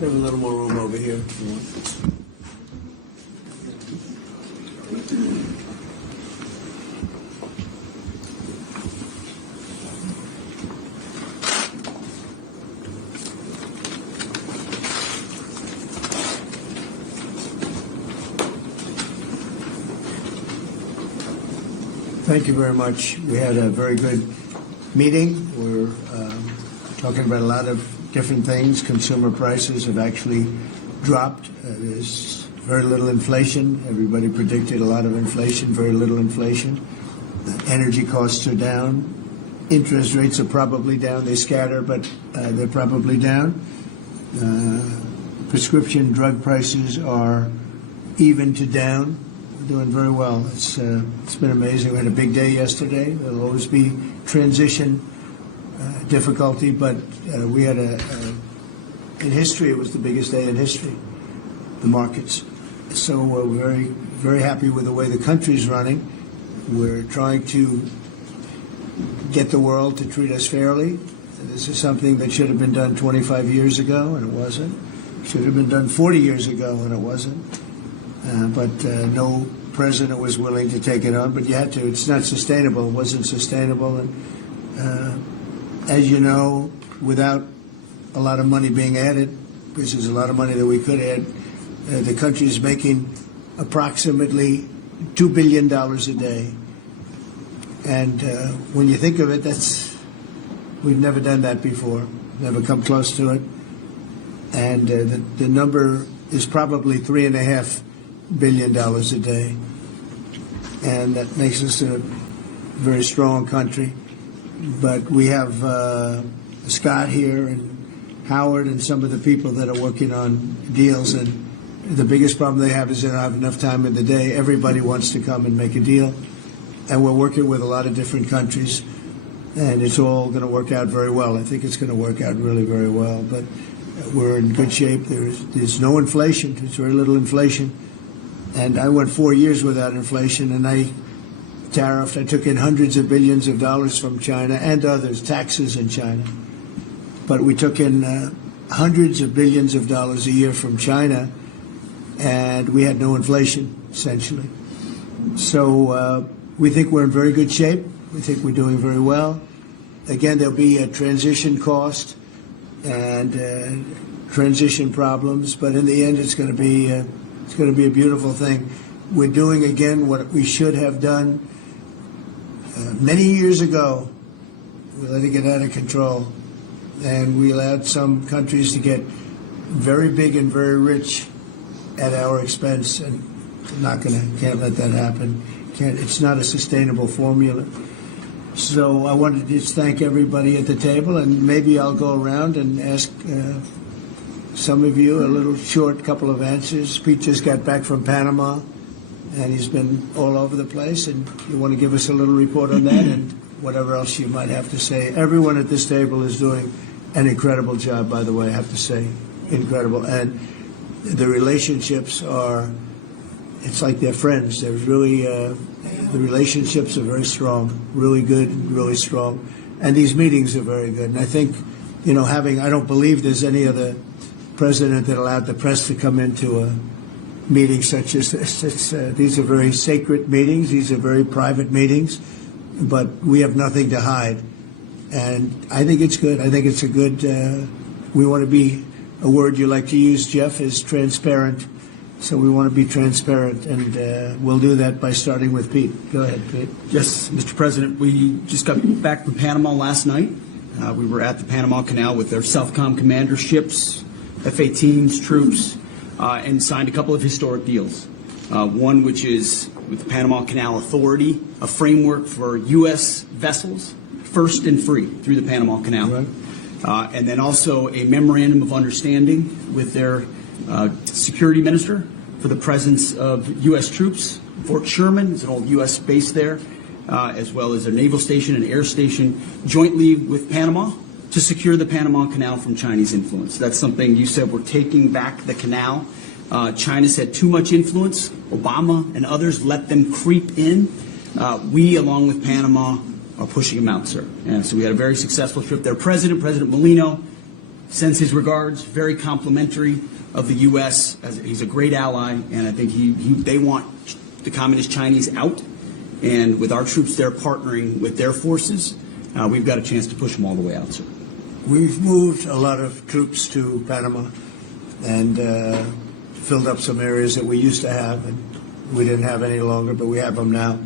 We have a little more room over here. Thank you very much. We had a very good meeting. We're talking about a lot of different things. Consumer prices have actually dropped. There's very little inflation. Everybody predicted a lot of inflation, very little inflation. Energy costs are down. Interest rates are probably down. They scatter, but they're probably down. Prescription drug prices are even to down. Doing very well. It's been amazing. We had a big day yesterday. There'll always be transition difficulty, but we had in history, it was the biggest day in history, the markets. So we're very, very happy with the way the country's running. We're trying to get the world to treat us fairly. This is something that should have been done 25 years ago, and it wasn't. Should have been done 40 years ago, and it wasn't. But no president was willing to take it on, but you had to. It's not sustainable. It wasn't sustainable. And as you know, without a lot of money being added, because there's a lot of money that we could add, the country is making approximately $2 billion a day. And when you think of it, we've never done that before, never come close to it. And the number is probably $3.5 billion a day, and that makes us a very strong country. But we have Scott here and Howard and some of the people that are working on deals, and the biggest problem they have is they don't have enough time in the day. Everybody wants to come and make a deal, and we're working with a lot of different countries, and it's all going to work out very well. I think it's going to work out really very well, but we're in good shape. There's no inflation. There's very little inflation. And I went 4 years without inflation, and I tariffed. I took in hundreds of billions of dollars from China and others, taxes in China. But we took in hundreds of billions of dollars a year from China, and we had no inflation, essentially. So we think we're in very good shape. We think we're doing very well. Again, there'll be a transition cost and transition problems, but in the end, it's going to be a beautiful thing. We're doing, again, what we should have done many years ago. We let it get out of control, and we allowed some countries to get very big and very rich at our expense, and can't let that happen. It's not a sustainable formula. So I wanted to just thank everybody at the table, and maybe I'll go around and ask some of you a little short couple of answers. Pete just got back from Panama, and he's been all over the place, and you want to give us a little report on that and whatever else you might have to say. Everyone at this table is doing an incredible job, by the way, I have to say, incredible. And the relationships it's like they're friends. They're really, the relationships are very strong, really good, really strong. And these meetings are very good. And I think, I don't believe there's any other president that allowed the press to come into a meeting such as this. These are very sacred meetings. These are very private meetings, but we have nothing to hide. And I think it's good. I think it's a good, we want to be, a word you like to use, Jeff, is transparent. So we want to be transparent, and we'll do that by starting with Pete. Go ahead, Pete. Yes, Mr. President, we just got back from Panama last night. We were at the Panama Canal with their Southcom commander ships, F-18s, troops, and signed a couple of historic deals. One which is with the Panama Canal Authority, a framework for U.S. vessels, first and free through the Panama Canal. Right. And then also a memorandum of understanding with their security minister for the presence of U.S. troops. Fort Sherman is an old U.S. base there, as well as a naval station and air station jointly with Panama to secure the Panama Canal from Chinese influence. That's something you said, we're taking back the canal. China's had too much influence. Obama and others let them creep in. We, along with Panama, are pushing them out, sir. And so we had a very successful trip there. President Molino sends his regards, very complimentary of the U.S. He's a great ally, and I think they want the Communist Chinese out. And with our troops there partnering with their forces, we've got a chance to push them all the way out, sir. We've moved a lot of troops to Panama and filled up some areas that we used to have, and we didn't have any longer, but we have them now.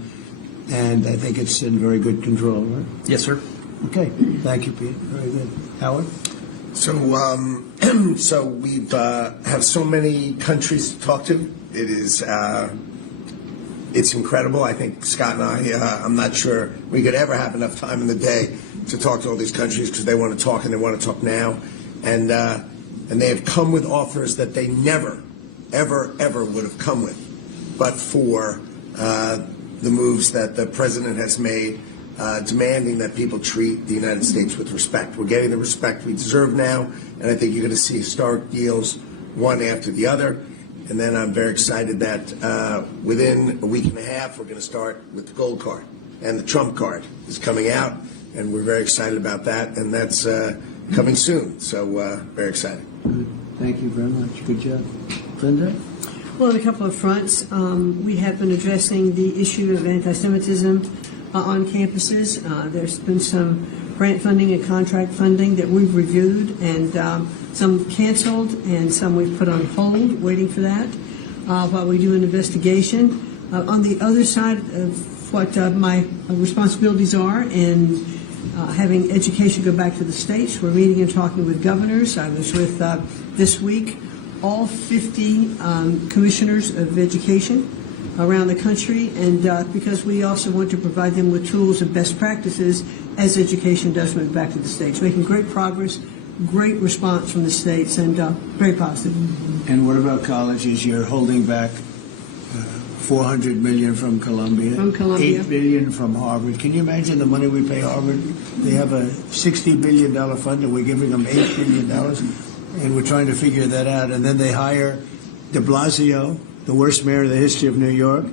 And I think it's in very good control, right? Yes, sir. Okay. Thank you, Pete. Very good. Howard? So, so we've have so many countries to talk to. It is it's incredible. I think Scott and I, I'm not sure we could ever have enough time in the day to talk to all these countries because they want to talk and they want to talk now, and they have come with offers that they never, ever would have come with, but for the moves that the president has made, demanding that people treat the United States with respect. We're getting the respect we deserve now, and I think you're going to see historic deals, one after the other. And then I'm very excited that within a week and a half, we're going to start with the gold card. And the Trump card is coming out, and we're very excited about that. And that's coming soon. So very excited. Good. Thank you very much. Good job. Linda? Well, on a couple of fronts, we have been addressing the issue of anti-Semitism on campuses. There's been some grant funding and contract funding that we've reviewed, and some canceled and some we've put on hold, waiting for that, while we do an investigation. On the other side of what my responsibilities are in having education go back to the states, we're meeting and talking with governors. I was with, this week, all 50 commissioners of education around the country, and because we also want to provide them with tools and best practices as education does move back to the states. Making great progress, great response from the states, and very positive. And what about colleges? You're holding back $400 million from Columbia. From Columbia. $8 billion from Harvard. Can you imagine the money we pay Harvard? They have a $60 billion fund, and we're giving them $8 billion, and we're trying to figure that out. And then they hire de Blasio, the worst mayor in the history of New York,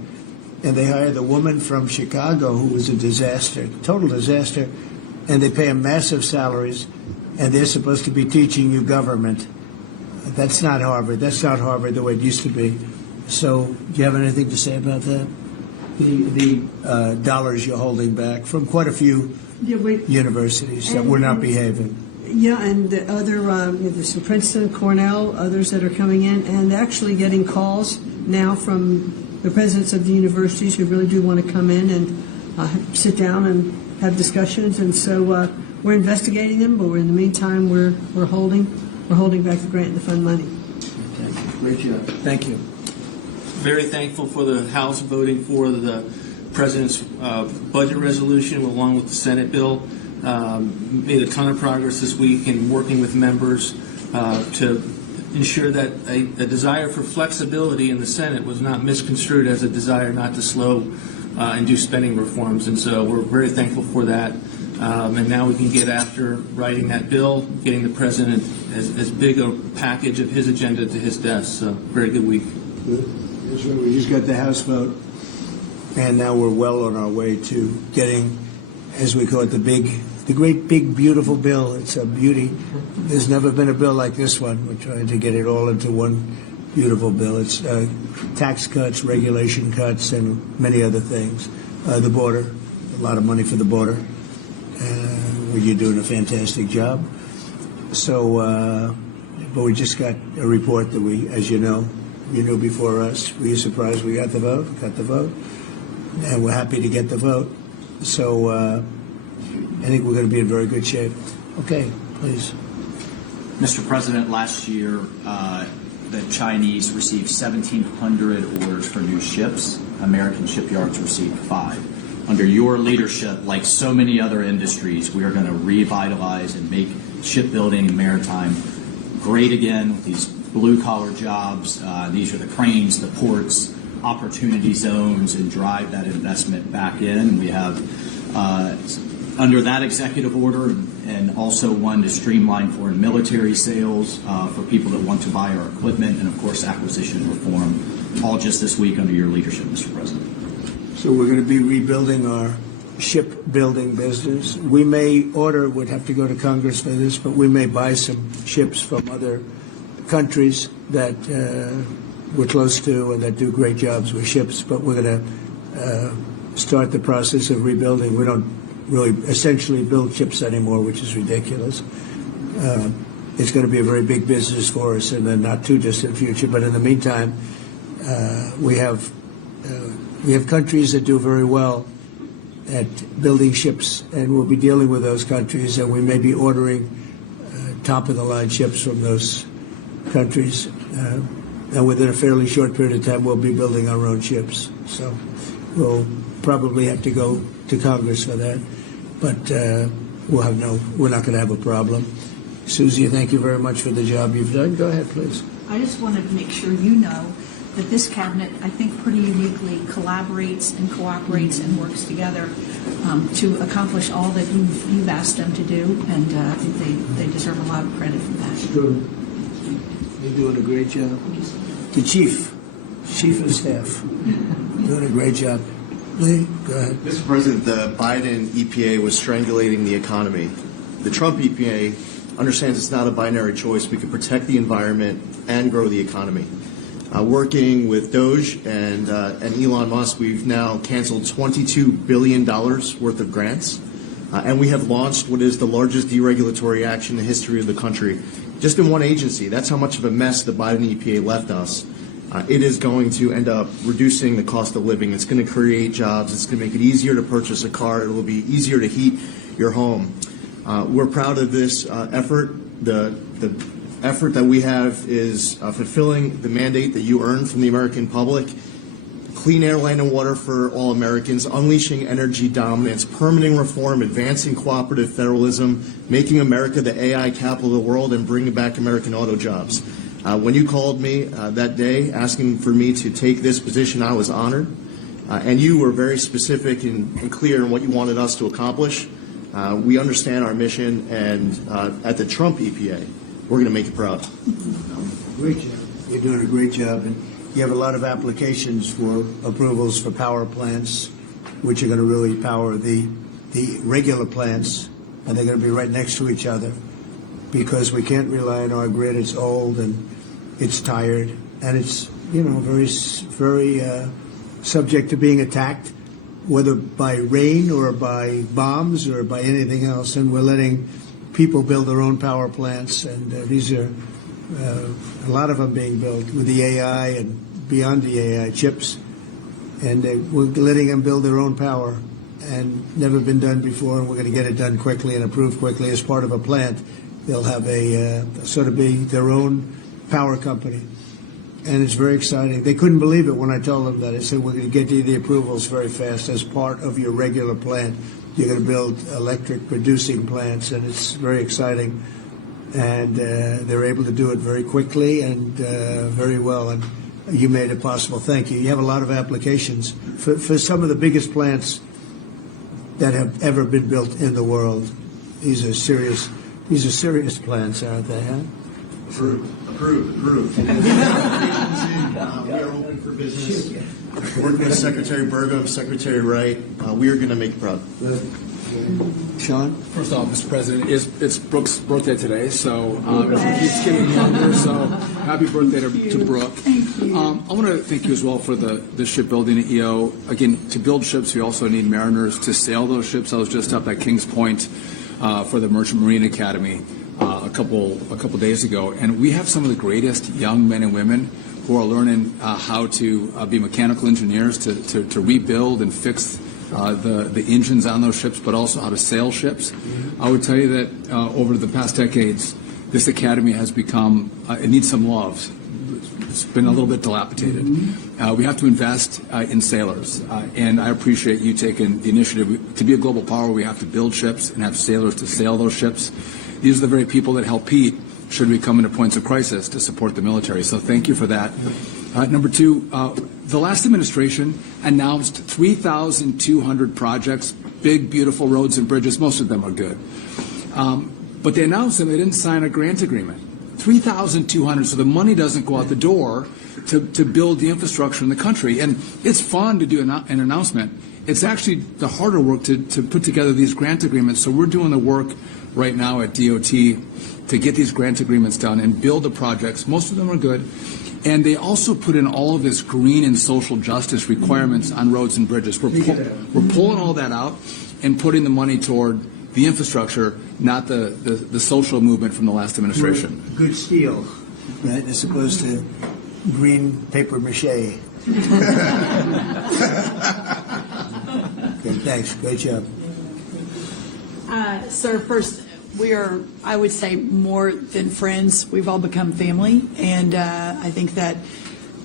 and they hire the woman from Chicago who was a disaster, total disaster, and they pay them massive salaries, and they're supposed to be teaching you government. That's not Harvard. That's not Harvard the way it used to be. So, do you have anything to say about that? The dollars you're holding back from quite a few universities that were not behaving. Yeah, and the other, there's some Princeton, Cornell, others that are coming in, and actually getting calls now from the presidents of the universities who really do want to come in and sit down and have discussions. And so we're investigating them, but in the meantime, we're holding back the grant and the fund money. Great job. Thank you. Very thankful for the House voting for the President's budget resolution along with the Senate bill. Made a ton of progress this week in working with members to ensure that a desire for flexibility in the Senate was not misconstrued as a desire not to slow and do spending reforms. And so we're very thankful for that. And now we can get after writing that bill, getting the President as big a package of his agenda to his desk. So very good week. Good. That's right. We just got the House vote, and now we're well on our way to getting, as we call it, the great big beautiful bill. It's a beauty. There's never been a bill like this one. We're trying to get it all into one beautiful bill. It's tax cuts, regulation cuts, and many other things. The border, a lot of money for the border. You're doing a fantastic job. So, but we just got a report that we, as you know, you knew before us. We were surprised we got the vote, and we're happy to get the vote. So I think we're going to be in very good shape. Okay, please. Mr. President, last year the Chinese received 1,700 orders for new ships. American shipyards received 5. Under your leadership, like so many other industries, we are going to revitalize and make shipbuilding and maritime great again with these blue-collar jobs. These are the cranes, the ports, opportunity zones, and drive that investment back in. We have, under that executive order, and also one to streamline foreign military sales for people that want to buy our equipment, and, of course, acquisition reform, all just this week under your leadership, Mr. President. So we're going to be rebuilding our shipbuilding business. We would have to go to Congress for this, but we may buy some ships from other countries that we're close to and that do great jobs with ships, but we're going to start the process of rebuilding. We don't really essentially build ships anymore, which is ridiculous. It's going to be a very big business for us in the not too distant future, but in the meantime, we have countries that do very well at building ships, and we'll be dealing with those countries, and we may be ordering top-of-the-line ships from those countries. And within a fairly short period of time, we'll be building our own ships. So we'll probably have to go to Congress for that, but we're not going to have a problem. Susie, thank you very much for the job you've done. Go ahead, please. I just wanted to make sure you know that this cabinet, I think, pretty uniquely collaborates and cooperates and works together to accomplish all that you've asked them to do, and I think they deserve a lot of credit for that. Good. You're doing a great job. The chief of staff, doing a great job. Lee, go ahead. Mr. President, the Biden EPA was strangulating the economy. The Trump EPA understands it's not a binary choice. We can protect the environment and grow the economy. Working with Doge and Elon Musk, we've now canceled $22 billion worth of grants, and we have launched what is the largest deregulatory action in the history of the country, just in one agency. That's how much of a mess the Biden EPA left us. It is going to end up reducing the cost of living. It's going to create jobs. It's going to make it easier to purchase a car. It will be easier to heat your home. We're proud of this effort. The effort that we have is fulfilling the mandate that you earned from the American public. Clean air, land, and water for all Americans, unleashing energy dominance, permitting reform, advancing cooperative federalism, making America the AI capital of the world, and bringing back American auto jobs. When you called me that day asking for me to take this position, I was honored. And you were very specific and clear in what you wanted us to accomplish. We understand our mission, and at the Trump EPA, we're going to make you proud. Great job. You're doing a great job. And you have a lot of applications for approvals for power plants, which are going to really power the regular plants, and they're going to be right next to each other because we can't rely on our grid. It's old and it's tired, and it's very subject to being attacked, whether by rain or by bombs or by anything else. And we're letting people build their own power plants, and these are a lot of them being built with the AI and beyond the AI chips, and we're letting them build their own power, and never been done before, and we're going to get it done quickly and approved quickly as part of a plant. They'll have a sort of be their own power company, and it's very exciting. They couldn't believe it when I told them that. I said, we're going to get you the approvals very fast as part of your regular plant. You're going to build electric producing plants, and it's very exciting. And they're able to do it very quickly and very well, and you made it possible. Thank you. You have a lot of applications for some of the biggest plants that have ever been built in the world. These are serious plants, aren't they, huh? Approved. We are open for business. Working with Secretary Burgum, Secretary Wright, we are going to make you proud. Sean? First off, Mr. President, it's Brooke's birthday today, so she keeps getting younger, so happy birthday to Brooke. Thank you. I want to thank you as well for the shipbuilding at EO. Again, to build ships, we also need mariners to sail those ships. I was just up at Kings Point for the Merchant Marine Academy a couple days ago, and we have some of the greatest young men and women who are learning how to be mechanical engineers, to rebuild and fix the engines on those ships, but also how to sail ships. I would tell you that over the past decades, this academy has become, it needs some love. It's been a little bit dilapidated. We have to invest in sailors, and I appreciate you taking the initiative. To be a global power, we have to build ships and have sailors to sail those ships. These are the very people that help Pete should we come into points of crisis to support the military. So thank you for that. Number two, the last administration announced 3,200 projects, big, beautiful roads and bridges. Most of them are good. But they announced them. They didn't sign a grant agreement. 3,200, so the money doesn't go out the door to build the infrastructure in the country. And it's fun to do an announcement. it's actually the harder work to put together these grant agreements. So we're doing the work right now at DOT to get these grant agreements done and build the projects. Most of them are good. And they also put in all of this green and social justice requirements on roads and bridges. We're pulling all that out and putting the money toward the infrastructure, not the social movement from the last administration. Good steel, right, as opposed to green paper mache. Good, thanks. Great job. Sir, first, we are, I would say, more than friends. We've all become family, and I think that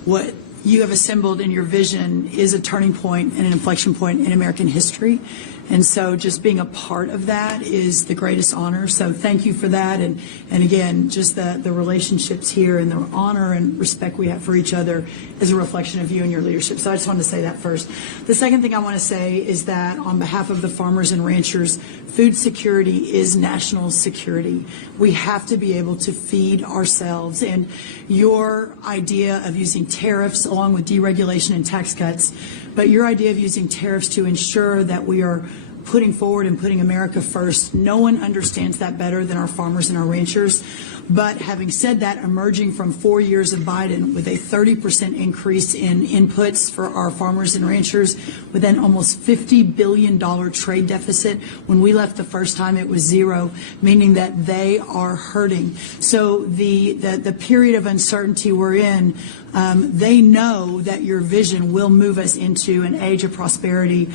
what you have assembled in your vision is a turning point and an inflection point in American history. And so just being a part of that is the greatest honor. So thank you for that. And again, just the relationships here and the honor and respect we have for each other is a reflection of you and your leadership. So I just wanted to say that first. The second thing I want to say is that on behalf of the farmers and ranchers, food security is national security. We have to be able to feed ourselves. And your idea of using tariffs along with deregulation and tax cuts, but your idea of using tariffs to ensure that we are putting forward and putting America first, no one understands that better than our farmers and our ranchers. But having said that, emerging from 4 years of Biden with a 30% increase in inputs for our farmers and ranchers, with an almost $50 billion trade deficit. When we left the first time, it was zero, meaning that they are hurting. So the period of uncertainty we're in, they know that your vision will move us into an age of prosperity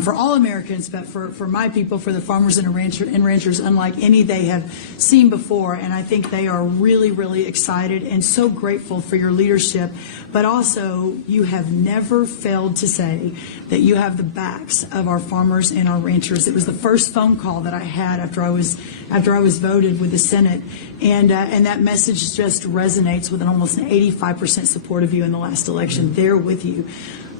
for all Americans, but for my people, for the farmers and ranchers, unlike any they have seen before. And I think they are really, really excited and so grateful for your leadership. But also, you have never failed to say that you have the backs of our farmers and our ranchers. It was the first phone call that I had after I was voted with the Senate, and that message just resonates with almost an 85% support of you in the last election. They're with you.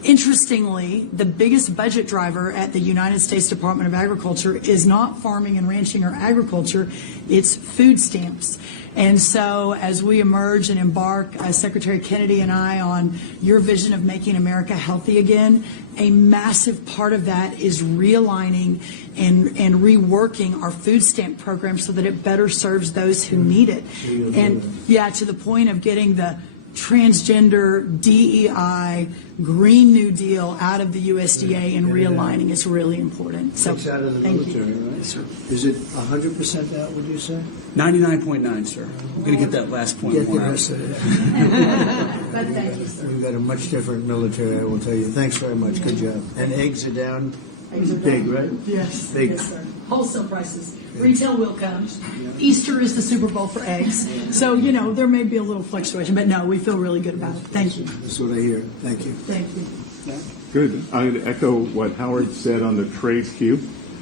Interestingly, the biggest budget driver at the United States Department of Agriculture is not farming and ranching or agriculture, it's food stamps. And so as we emerge and embark, Secretary Kennedy and I, on your vision of making America healthy again, a massive part of that is realigning and reworking our food stamp program so that it better serves those who need it. And yeah, to the point of getting the transgender, DEI, Green New Deal out of the USDA and realigning is really important. So It's out of the thank military, you. right? Sir. Is it 100% out, would you say? 99.9, sir. I'm going to get that last point Get the more out. rest of it. But thank you, sir. We've got a much different military, I will tell you. Thanks very much. Good job. And eggs are down. Eggs are Big, down. right? Yes. Big. Yes, sir. Wholesale prices. Retail will come. Easter is the Super Bowl for eggs. So, you know, there may be a little fluctuation, but no, we feel really good about it. Thank you. That's what I hear. Thank you. Thank you. Good. I'd echo what Howard said on the trade queue,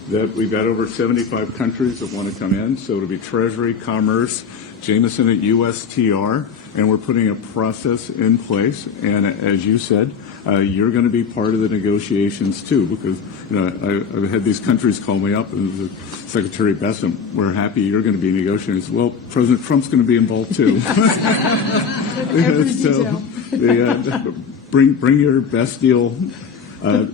that we've got over 75 countries that want to come in. So it'll be Treasury, Commerce, Jameson at USTR, and we're putting a process in place. And as you said, you're going to be part of the negotiations too, because I've had these countries call me up and Secretary Bessem, we're happy you're going to be negotiating. Well, President Trump's going to be involved too. So bring your best deal on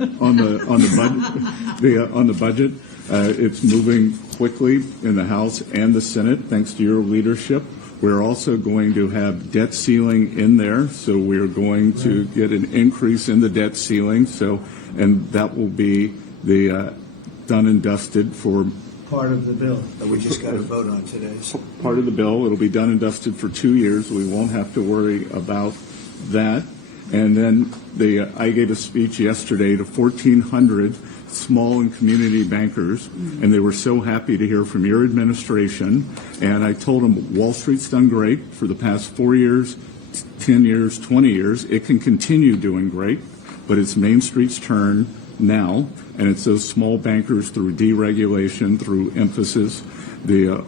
the budget. It's moving quickly in the House and the Senate, thanks to your leadership. We're also going to have debt ceiling in there, so we're going to get an increase in the debt ceiling. And that will be the done and dusted for Part of the bill that we just got to vote on today. So. part of the bill. It'll be done and dusted for 2 years. We won't have to worry about that. And then I gave a speech yesterday to 1,400 small and community bankers, and they were so happy to hear from your administration. And I told them Wall Street's done great for the past 4 years, 10 years, 20 years. It can continue doing great, but it's Main Street's turn now, and it's those small bankers through deregulation, through emphasis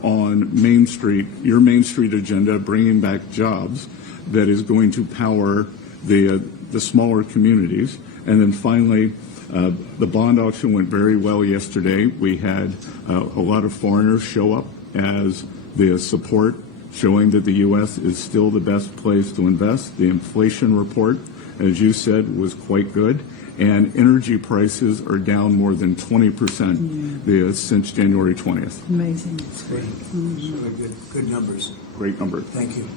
on Main Street, your Main Street agenda, bringing back jobs, that is going to power the smaller communities. And then finally, the bond auction went very well yesterday. We had a lot of foreigners show up as the support, showing that the U.S. is still the best place to invest. The inflation report, as you said, was quite good. and energy prices are down more than 20% since January 20th. Amazing. It's great. Really good numbers. Great number. Thank you.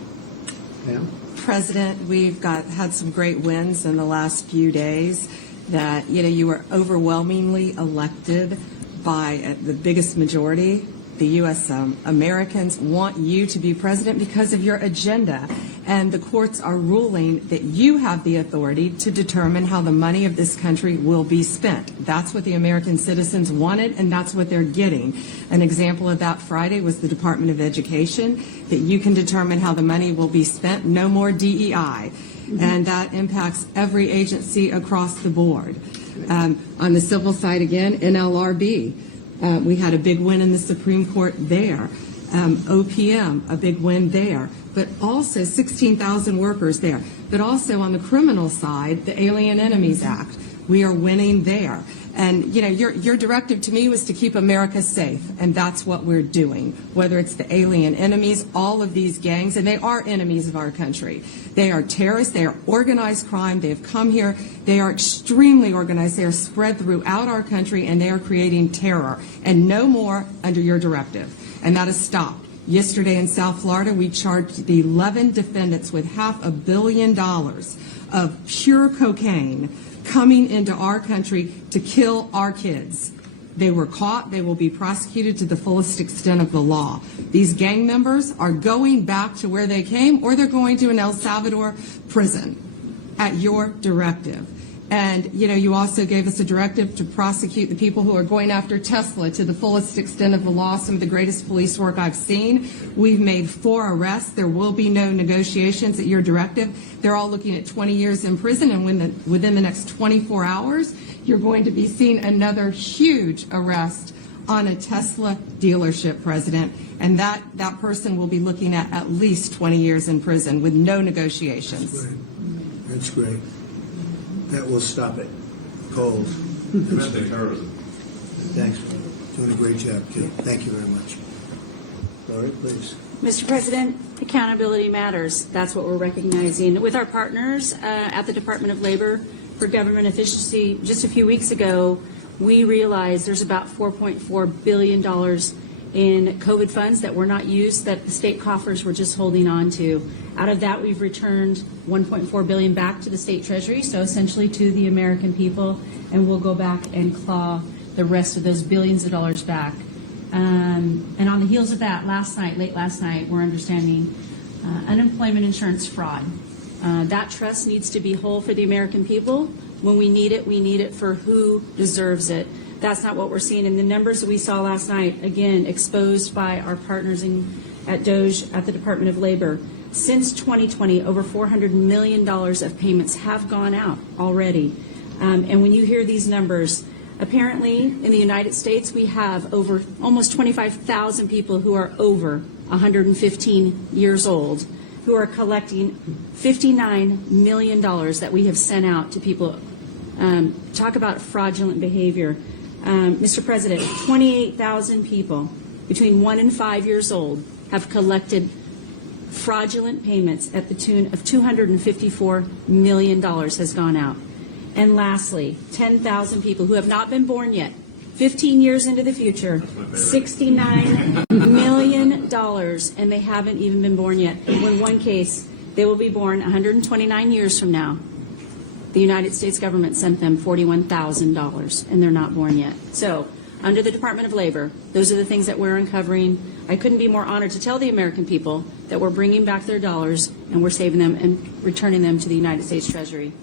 Pam? President, we've had some great wins in the last few days that, you were overwhelmingly elected by the biggest majority. The U.S. Americans want you to be president because of your agenda. And the courts are ruling that you have the authority to determine how the money of this country will be spent. That's what the American citizens wanted, and that's what they're getting. An example of that Friday was the Department of Education, that you can determine how the money will be spent. No more DEI. And that impacts every agency across the board. On the civil side again, NLRB. We had a big win in the Supreme Court there. OPM, a big win there. But also 16,000 workers there. But also on the criminal side, the Alien Enemies Act. We are winning there. And, your directive to me was to keep America safe, and that's what we're doing. Whether it's the alien enemies, all of these gangs, and they are enemies of our country. They are terrorists. They are organized crime. They have come here. They are extremely organized. They are spread throughout our country, and they are creating terror. And no more under your directive. And that has stopped. Yesterday in South Florida, we charged the 11 defendants with $500 million of pure cocaine coming into our country to kill our kids. They were caught. They will be prosecuted to the fullest extent of the law. These gang members are going back to where they came, or they're going to an El Salvador prison at your directive. And, you also gave us a directive to prosecute the people who are going after Tesla to the fullest extent of the law, some of the greatest police work I've seen. We've made 4 arrests. There will be no negotiations at your directive. They're all looking at 20 years in prison, and within the next 24 hours, you're going to be seeing another huge arrest on a Tesla dealership, President, and that person will be looking at least 20 years in prison with no negotiations. That's great. That will stop it. Cold. Domestic terrorism. Thanks. Doing a great job, too. Thank you very much. Lori, please. Mr. President, accountability matters. That's what we're recognizing. With our partners at the Department of Labor for Government Efficiency, just a few weeks ago, we realized there's about $4.4 billion in COVID funds that were not used, that the state coffers were just holding on to. Out of that, we've returned $1.4 billion back to the state treasury, so essentially to the American people, and we'll go back and claw the rest of those billions of dollars back. And on the heels of that, late last night, we're understanding unemployment insurance fraud. That trust needs to be whole for the American people. When we need it for who deserves it. That's not what we're seeing. And the numbers that we saw last night, again, exposed by our partners at DOJ at the Department of Labor. Since 2020, over $400 million of payments have gone out already. And when you hear these numbers, apparently in the United States, we have over almost 25,000 people who are over 115 years old who are collecting $59 million that we have sent out to people. Talk about fraudulent behavior. Mr. President, 28,000 people between 1 and 5 years old have collected fraudulent payments at the tune of $254 million has gone out. And lastly, 10,000 people who have not been born yet, 15 years into the future, $69 million, and they haven't even been born yet. In one case, they will be born 129 years from now. The United States government sent them $41,000, and they're not born yet. So, under the Department of Labor, those are the things that we're uncovering. I couldn't be more honored to tell the American people that we're bringing back their dollars and we're saving them and returning them to the United States Treasury.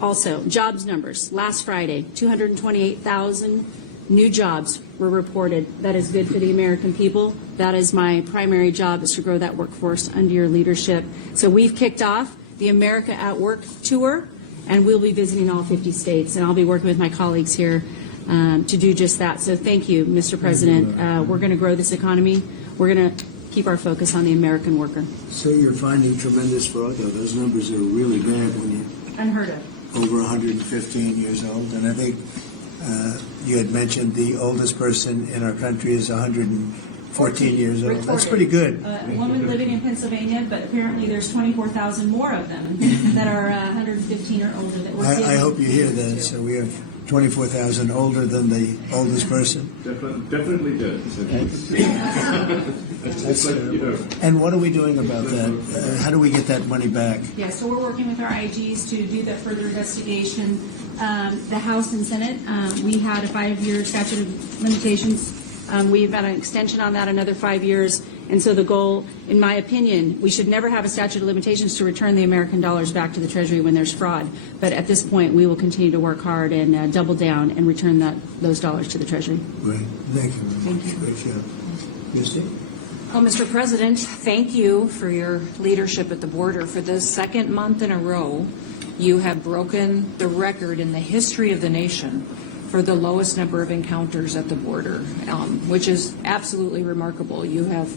Also, jobs numbers. Last Friday, 228,000 new jobs were reported. That is good for the American people. That is my primary job, is to grow that workforce under your leadership. So we've kicked off the America at Work tour, and we'll be visiting all 50 states, and I'll be working with my colleagues here to do just that. So thank you, Mr. President. We're going to grow this economy. We're going to keep our focus on the American worker. So you're finding tremendous fraud, though. Those numbers are really bad when you're Unheard of. over 115 years old. And I think you had mentioned the oldest person in our country is 100 14 years old. That's recorded. pretty good. A woman living in Pennsylvania, but apparently there's 24,000 more of them that are 115 or older that we're I giving hope you hear that. to. So we have 24,000 older than the oldest person. Definitely did. And what are we doing about that? How do we get that money back? Yeah, so we're working with our IGs to do that further investigation. The House and Senate, we had a 5-year statute of limitations. We've got an extension on that, another 5 years. And so the goal, in my opinion, we should never have a statute of limitations to return the American dollars back to the Treasury when there's fraud. But at this point, we will continue to work hard and double down and return those dollars to the Treasury. Great. Thank you. Thank you. Great job. Misty? Well, Mr. President, thank you for your leadership at the border. For the second month in a row, you have broken the record in the history of the nation for the lowest number of encounters at the border, which is absolutely remarkable. You have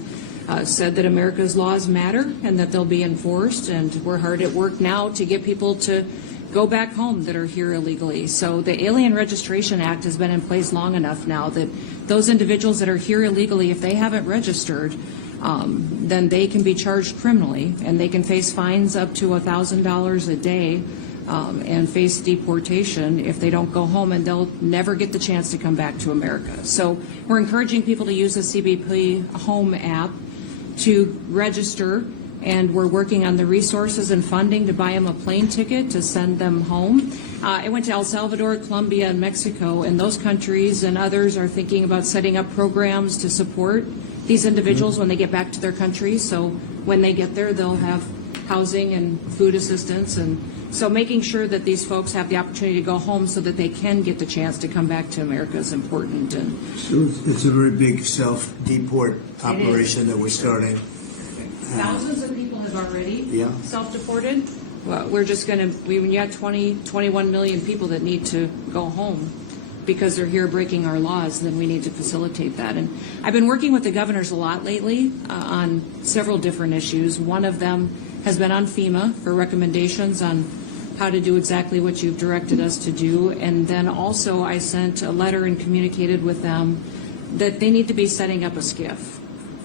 said that America's laws matter and that they'll be enforced, and we're hard at work now to get people to go back home that are here illegally. So the Alien Registration Act has been in place long enough now that those individuals that are here illegally, if they haven't registered, then they can be charged criminally, and they can face fines up to $1,000 a day and face deportation if they don't go home, and they'll never get the chance to come back to America. So we're encouraging people to use the CBP Home app to register, and we're working on the resources and funding to buy them a plane ticket to send them home. I went to El Salvador, Colombia, and Mexico, and those countries and others are thinking about setting up programs to support these individuals when they get back to their countries. So when they get there, they'll have housing and food assistance, and so making sure that these folks have the opportunity to go home so that they can get the chance to come back to America is important. And So it's a very big self-deport operation that we're starting. thousands of people have already Yeah. self-deported. Well, we're just going to, when you have 21 million people that need to go home because they're here breaking our laws, then we need to facilitate that. And I've been working with the governors a lot lately on several different issues. One of them has been on FEMA for recommendations on how to do exactly what you've directed us to do. And then also I sent a letter and communicated with them that they need to be setting up a SCIF.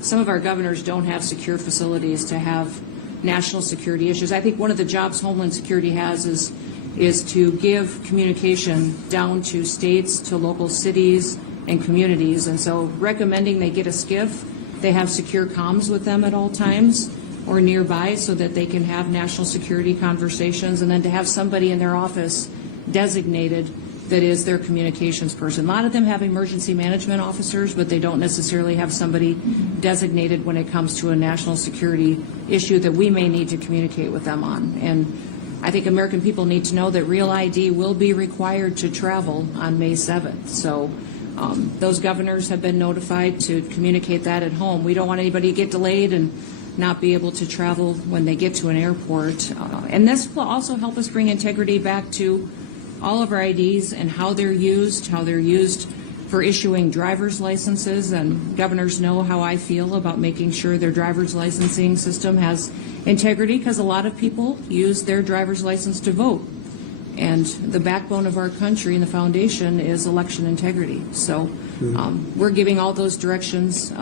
Some of our governors don't have secure facilities to have national security issues. I think one of the jobs Homeland Security has is to give communication down to states, to local cities and communities. And so recommending they get a SCIF, they have secure comms with them at all times or nearby so that they can have national security conversations, and then to have somebody in their office designated that is their communications person. A lot of them have emergency management officers, but they don't necessarily have somebody designated when it comes to a national security issue that we may need to communicate with them on. And I think American people need to know that Real ID will be required to travel on May 7th. So those governors have been notified to communicate that at home. We don't want anybody to get delayed and not be able to travel when they get to an airport. And this will also help us bring integrity back to all of our IDs and how they're used for issuing driver's licenses. And governors know how I feel about making sure their driver's licensing system has integrity, because a lot of people use their driver's license to vote. And the backbone of our country and the foundation is election integrity. So we're giving all those directions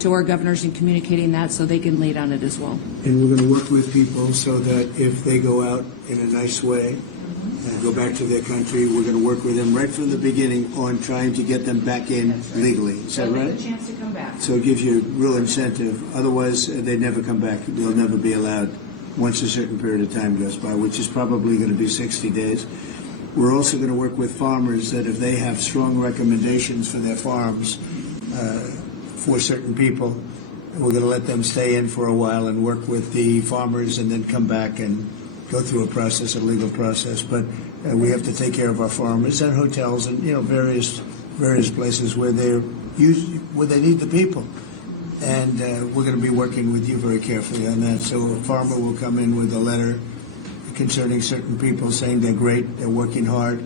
to our governors and communicating that so they can lead on it as well. And we're going to work with people so that if they go out in a nice way and go back to their country, we're going to work with them right from the beginning on trying to get them back in legally. Is that So they right? have a chance to come back. So it gives you real incentive. Otherwise, they'd never come back. They'll never be allowed once a certain period of time goes by, which is probably going to be 60 days. We're also going to work with farmers that if they have strong recommendations for their farms for certain people, we're going to let them stay in for a while and work with the farmers and then come back and go through a process, a legal process. But we have to take care of our farmers and hotels and various places where they need the people. And we're going to be working with you very carefully on that. So a farmer will come in with a letter concerning certain people saying they're great, they're working hard.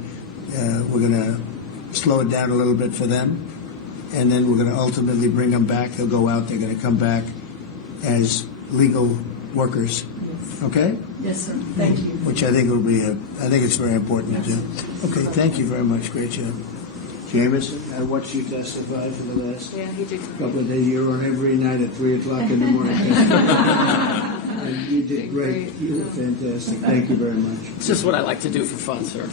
We're going to slow it down a little bit for them. And then we're going to ultimately bring them back. They'll go out. They're going to come back as legal workers. Okay? Yes, sir. Thank you. Which I think will be I think it's very important to do. Okay, thank you very much. Great job. Jameson, I watched you testify for the last Yeah, he did. couple of days. You're on every night at 3 o'clock in the morning. And you did great. You were fantastic. Thank you very much. It's just what I like to do for fun, sir.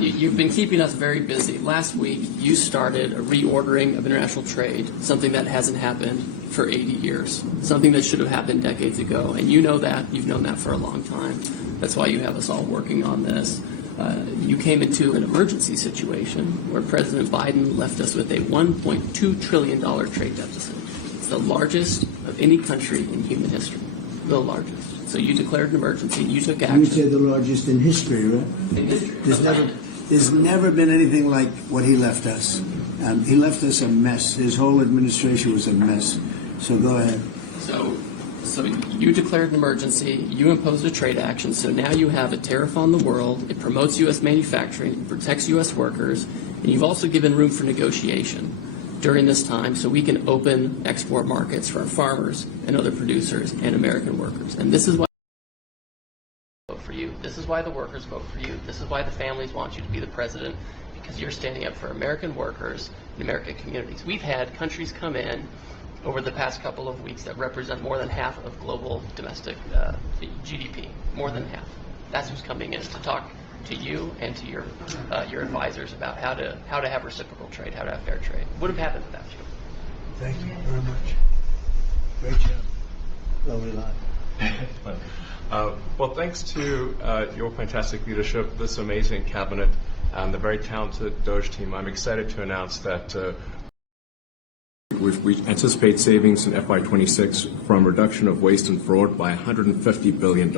You've been keeping us very busy. Last week, you started a reordering of international trade, something that hasn't happened for 80 years, something that should have happened decades ago. And you know that. You've known that for a long time. That's why you have us all working on this. You came into an emergency situation where President Biden left us with a $1.2 trillion trade deficit. It's the largest of any country in human history. The largest. So you declared an emergency. You took action. You said the largest in history, right? In history. There's never been anything like what he left us. He left us a mess. His whole administration was a mess. So go ahead. So you declared an emergency. You imposed a trade action. So now you have a tariff on the world. It promotes U.S. manufacturing. It protects U.S. workers. And you've also given room for negotiation during this time so we can open export markets for our farmers and other producers and American workers. And this is why vote for you. This is why the workers vote for you. This is why the families want you to be the president, because you're standing up for American workers and American communities. We've had countries come in over the past couple of weeks that represent more than half of global domestic GDP, more than half. That's who's coming in to talk to you and to your advisors about how to have reciprocal trade, how to have fair trade. Would have happened without you. Thank you very much. Great job. Lovely lot. Well, thanks to your fantastic leadership, this amazing cabinet, and the very talented DOGE team, I'm excited to announce that we anticipate savings in FY26 from reduction of waste and fraud by $150 billion.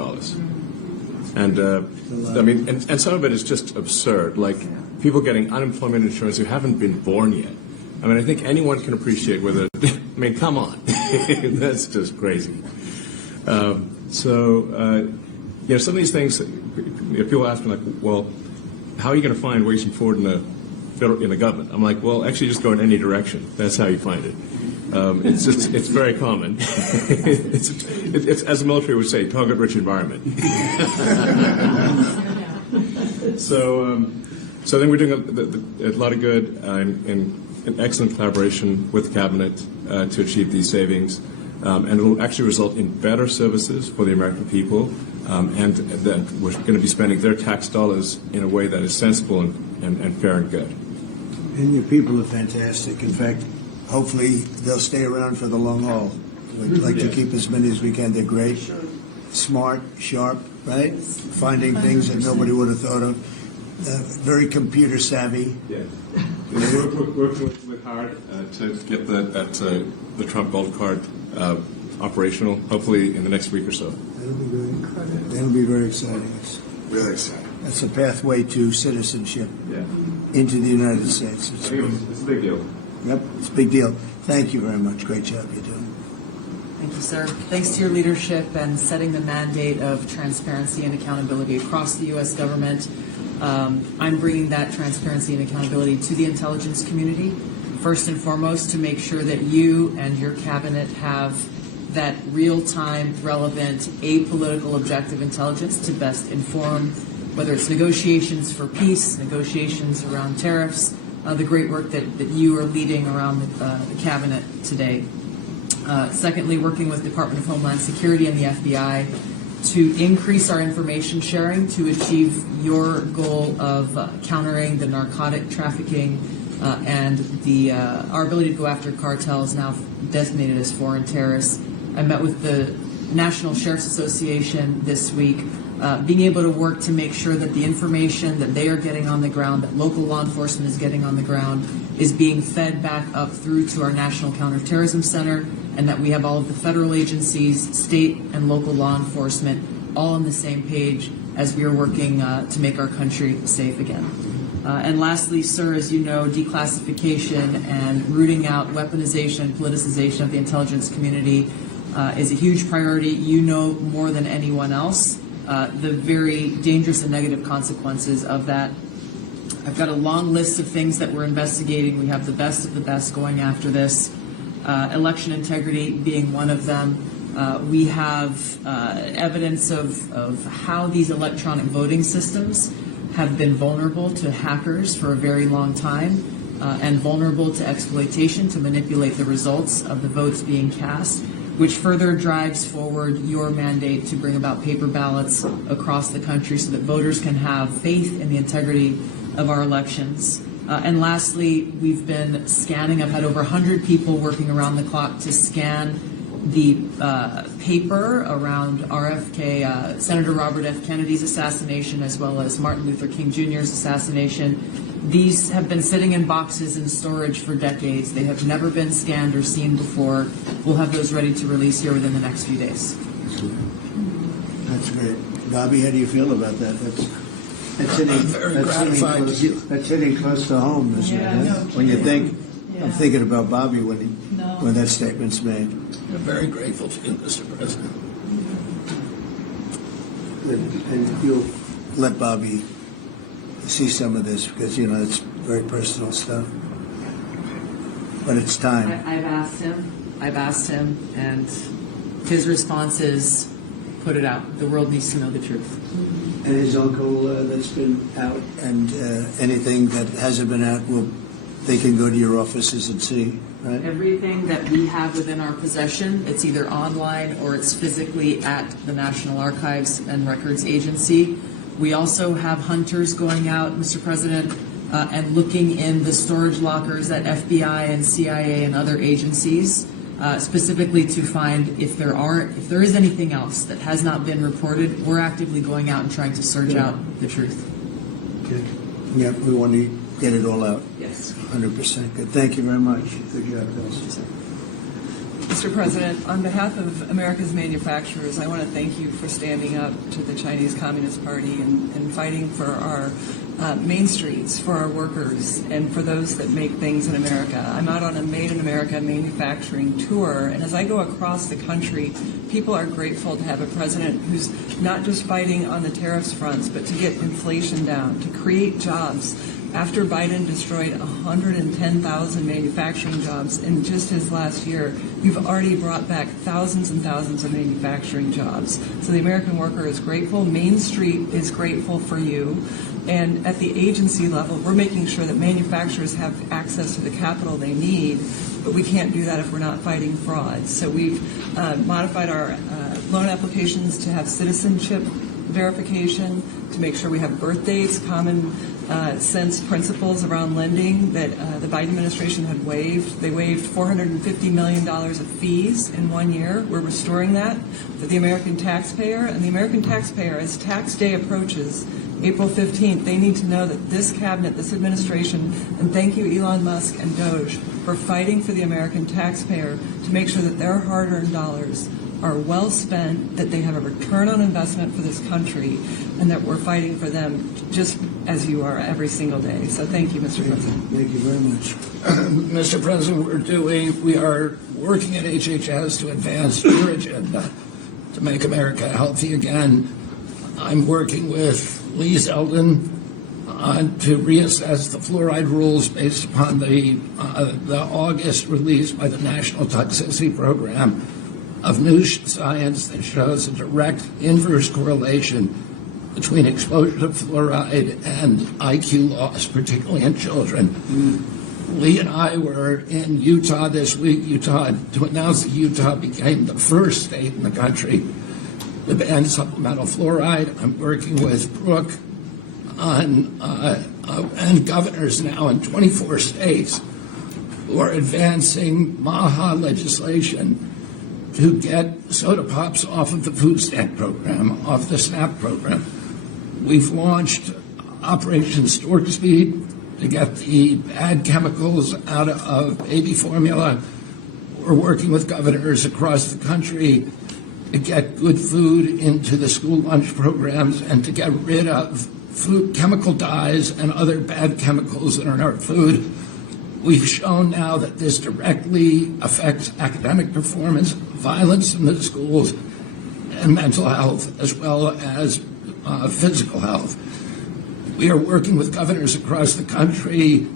And I mean, and some of it is just absurd, like people getting unemployment insurance who haven't been born yet. I mean, I think anyone can appreciate whether, I mean, come on, that's just crazy. You know, some of these things, people ask me, like, well, how are you going to find waste and fraud in the government? I'm like, well, actually just go in any direction. That's how you find it. It's very common. it's, as the military would say, target-rich environment. So then we're doing a lot of good in excellent collaboration with the cabinet to achieve these savings. And it will actually result in better services for the American people, and that we're going to be spending their tax dollars in a way that is sensible and fair and good. And your people are fantastic. In fact, hopefully they'll stay around for the long haul. We'd like to keep as many as we can. They're great, smart, sharp, right? Finding things that nobody would have thought of. Very computer savvy. Yeah. We're working with hard to get the Trump Gold Card operational, hopefully in the next week or so. That'll be good. That'll be very exciting. It's Really exciting. That's a pathway to citizenship into the United States. It's a big deal. Yep, it's a big deal. Thank you very much. Great job you're doing. Thank you, sir. Thanks to your leadership and setting the mandate of transparency and accountability across the U.S. government. I'm bringing that transparency and accountability to the intelligence community, first and foremost, to make sure that you and your cabinet have that real-time, relevant, apolitical, objective intelligence to best inform, whether it's negotiations for peace, negotiations around tariffs, the great work that you are leading around the cabinet today. Secondly, working with the Department of Homeland Security and the FBI to increase our information sharing to achieve your goal of countering the narcotic trafficking and our ability to go after cartels now designated as foreign terrorists. I met with the National Sheriff's Association this week, being able to work to make sure that the information that they are getting on the ground, that local law enforcement is getting on the ground, is being fed back up through to our National Counterterrorism Center, and that we have all of the federal agencies, state and local law enforcement, all on the same page as we are working to make our country safe again. And lastly, sir, as you know, declassification and rooting out weaponization and politicization of the intelligence community is a huge priority. You know more than anyone else the very dangerous and negative consequences of that. I've got a long list of things that we're investigating. We have the best of the best going after this. Election integrity being one of them. We have evidence of how these electronic voting systems have been vulnerable to hackers for a very long time. and vulnerable to exploitation to manipulate the results of the votes being cast, which further drives forward your mandate to bring about paper ballots across the country so that voters can have faith in the integrity of our elections. And lastly, we've been scanning. I've had over 100 people working around the clock to scan the paper around RFK, Senator Robert F. Kennedy's assassination, as well as Martin Luther King Jr.'s assassination. These have been sitting in boxes in storage for decades. They have never been scanned or seen before. We'll have those ready to release here within the next few days. That's great. Bobby, how do you feel about that? That's hitting close to home, isn't it? When you think, I'm thinking about Bobby when that statement's made. I'm very grateful to you, Mr. President. And you'll let Bobby see some of this because, it's very personal stuff. But it's time. I've asked him, and his response is, put it out. The world needs to know the truth. And his uncle that's been out, and anything that hasn't been out, they can go to your offices and see, right? Everything that we have within our possession, it's either online or it's physically at the National Archives and Records Agency. We also have hunters going out, Mr. President, and looking in the storage lockers at FBI and CIA and other agencies, specifically to find if there is anything else that has not been reported. We're actively going out and trying to search out the truth. Good. Yeah, we want to get it all out. Yes. 100%. Good. Thank you very much. Good job, Bill. Mr. President, on behalf of America's manufacturers, I want to thank you for standing up to the Chinese Communist Party and fighting for our main streets, for our workers, and for those that make things in America. I'm out on a Made in America manufacturing tour, and as I go across the country, people are grateful to have a president who's not just fighting on the tariffs fronts, but to get inflation down, to create jobs. After Biden destroyed 110,000 manufacturing jobs in just his last year, you've already brought back thousands and thousands of manufacturing jobs. So the American worker is grateful. Main Street is grateful for you. And at the agency level, we're making sure that manufacturers have access to the capital they need, but we can't do that if we're not fighting fraud. So we've modified our loan applications to have citizenship verification, to make sure we have birth dates, common sense principles around lending that the Biden administration had waived. They waived $450 million of fees in 1 year. We're restoring that for the American taxpayer. And the American taxpayer, as tax day approaches, April 15th, they need to know that this cabinet, this administration, and thank you Elon Musk and Doge for fighting for the American taxpayer to make sure that their hard-earned dollars are well spent, that they have a return on investment for this country, and that we're fighting for them just as you are every single day. So thank you, Mr. President. Thank you very much. Mr. President, we are working at HHS to advance your agenda to make America healthy again. I'm working with Lee Zeldin to reassess the fluoride rules based upon the August release by the National Toxicity Program of new science that shows a direct inverse correlation between exposure to fluoride and IQ loss, particularly in children. Lee and I were in Utah this week, to announce that Utah became the first state in the country to ban supplemental fluoride. I'm working with Brooke on and governors now in 24 states who are advancing MAHA legislation to get soda pops off of the food stamp program, off the SNAP program. We've launched Operation Stork Speed to get the bad chemicals out of baby formula. We're working with governors across the country to get good food into the school lunch programs and to get rid of food chemical dyes and other bad chemicals that are in our food. We've shown now that this directly affects academic performance, violence in the schools, and mental health, as well as physical health. We are working with governors across the country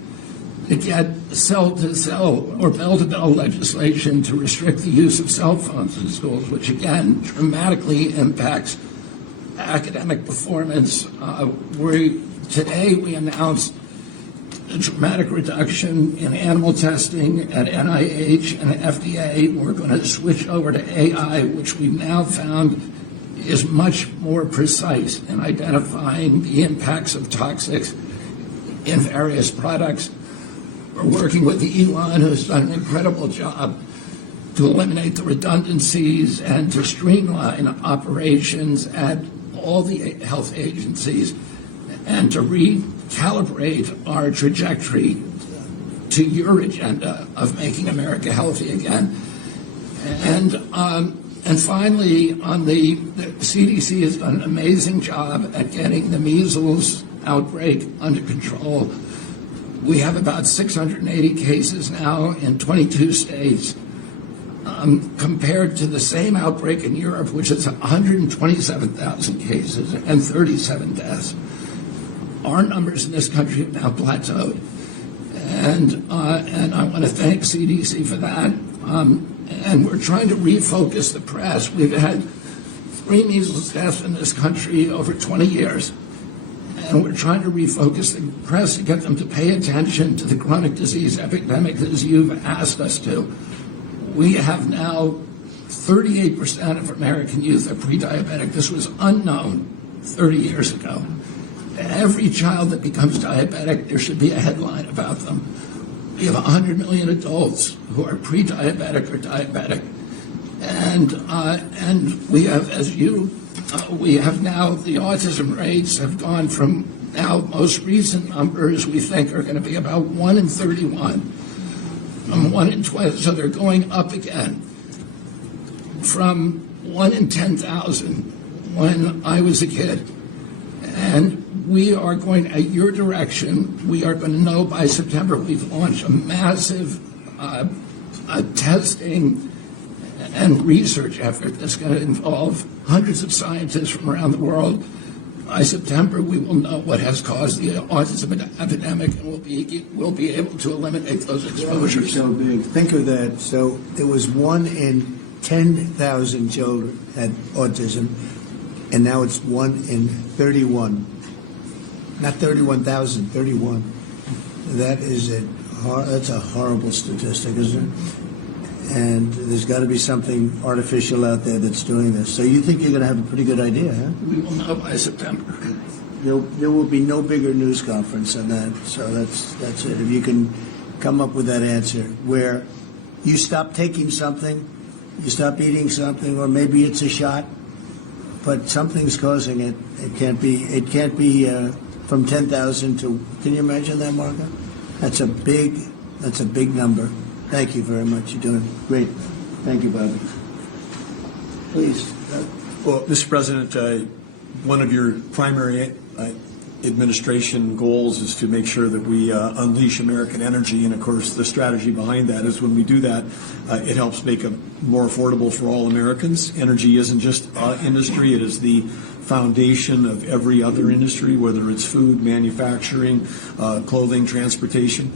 to get cell-to-cell or bell-to-bell legislation to restrict the use of cell phones in schools, which again dramatically impacts academic performance. Today we announced a dramatic reduction in animal testing at NIH and FDA. We're going to switch over to AI, which we've now found is much more precise in identifying the impacts of toxics in various products. We're working with Elon, who's done an incredible job to eliminate the redundancies and to streamline operations at all the health agencies and to recalibrate our trajectory to your agenda of making America healthy again. And finally, on the CDC has done an amazing job at getting the measles outbreak under control. We have about 680 cases now in 22 states, compared to the same outbreak in Europe, which is 127,000 cases and 37 deaths. Our numbers in this country have now plateaued. And I want to thank CDC for that. And we're trying to refocus the press. We've had 3 measles deaths in this country over 20 years. And we're trying to refocus the press to get them to pay attention to the chronic disease epidemic as you've asked us to. We have now 38% of American youth are pre-diabetic. This was unknown 30 years ago. Every child that becomes diabetic, there should be a headline about them. We have 100 million adults who are pre-diabetic or diabetic. And we have, we have now, the autism rates have gone from now most recent numbers we think are going to be about 1 in 31, from 1 in 12, so they're going up again. From 1 in 10,000 when I was a kid. And we are going, at your direction, we are going to know by September. We've launched a massive testing and research effort that's going to involve hundreds of scientists from around the world. By September, we will know what has caused the autism epidemic, and we'll be able to eliminate those exposures. So big. Think of that. So there was 1 in 10,000 children had autism, and now it's 1 in 31. Not 31,000, 31. That's a horrible statistic, isn't it? And there's got to be something artificial out there that's doing this. So you think you're going to have a pretty good idea, huh? We will know by September. There will be no bigger news conference than that. So that's it. If you can come up with that answer where you stop taking something, you stop eating something, or maybe it's a shot, but something's causing it. It can't be from 10,000 to. Can you imagine that, Marco? That's a big number. Thank you very much. You're doing great. Thank you, Bobby. Please. Well, Mr. President, one of your primary administration goals is to make sure that we unleash American energy, and of course the strategy behind that is when we do that, it helps make it more affordable for all Americans. Energy isn't just industry, it is the foundation of every other industry, whether it's food, manufacturing, clothing, transportation.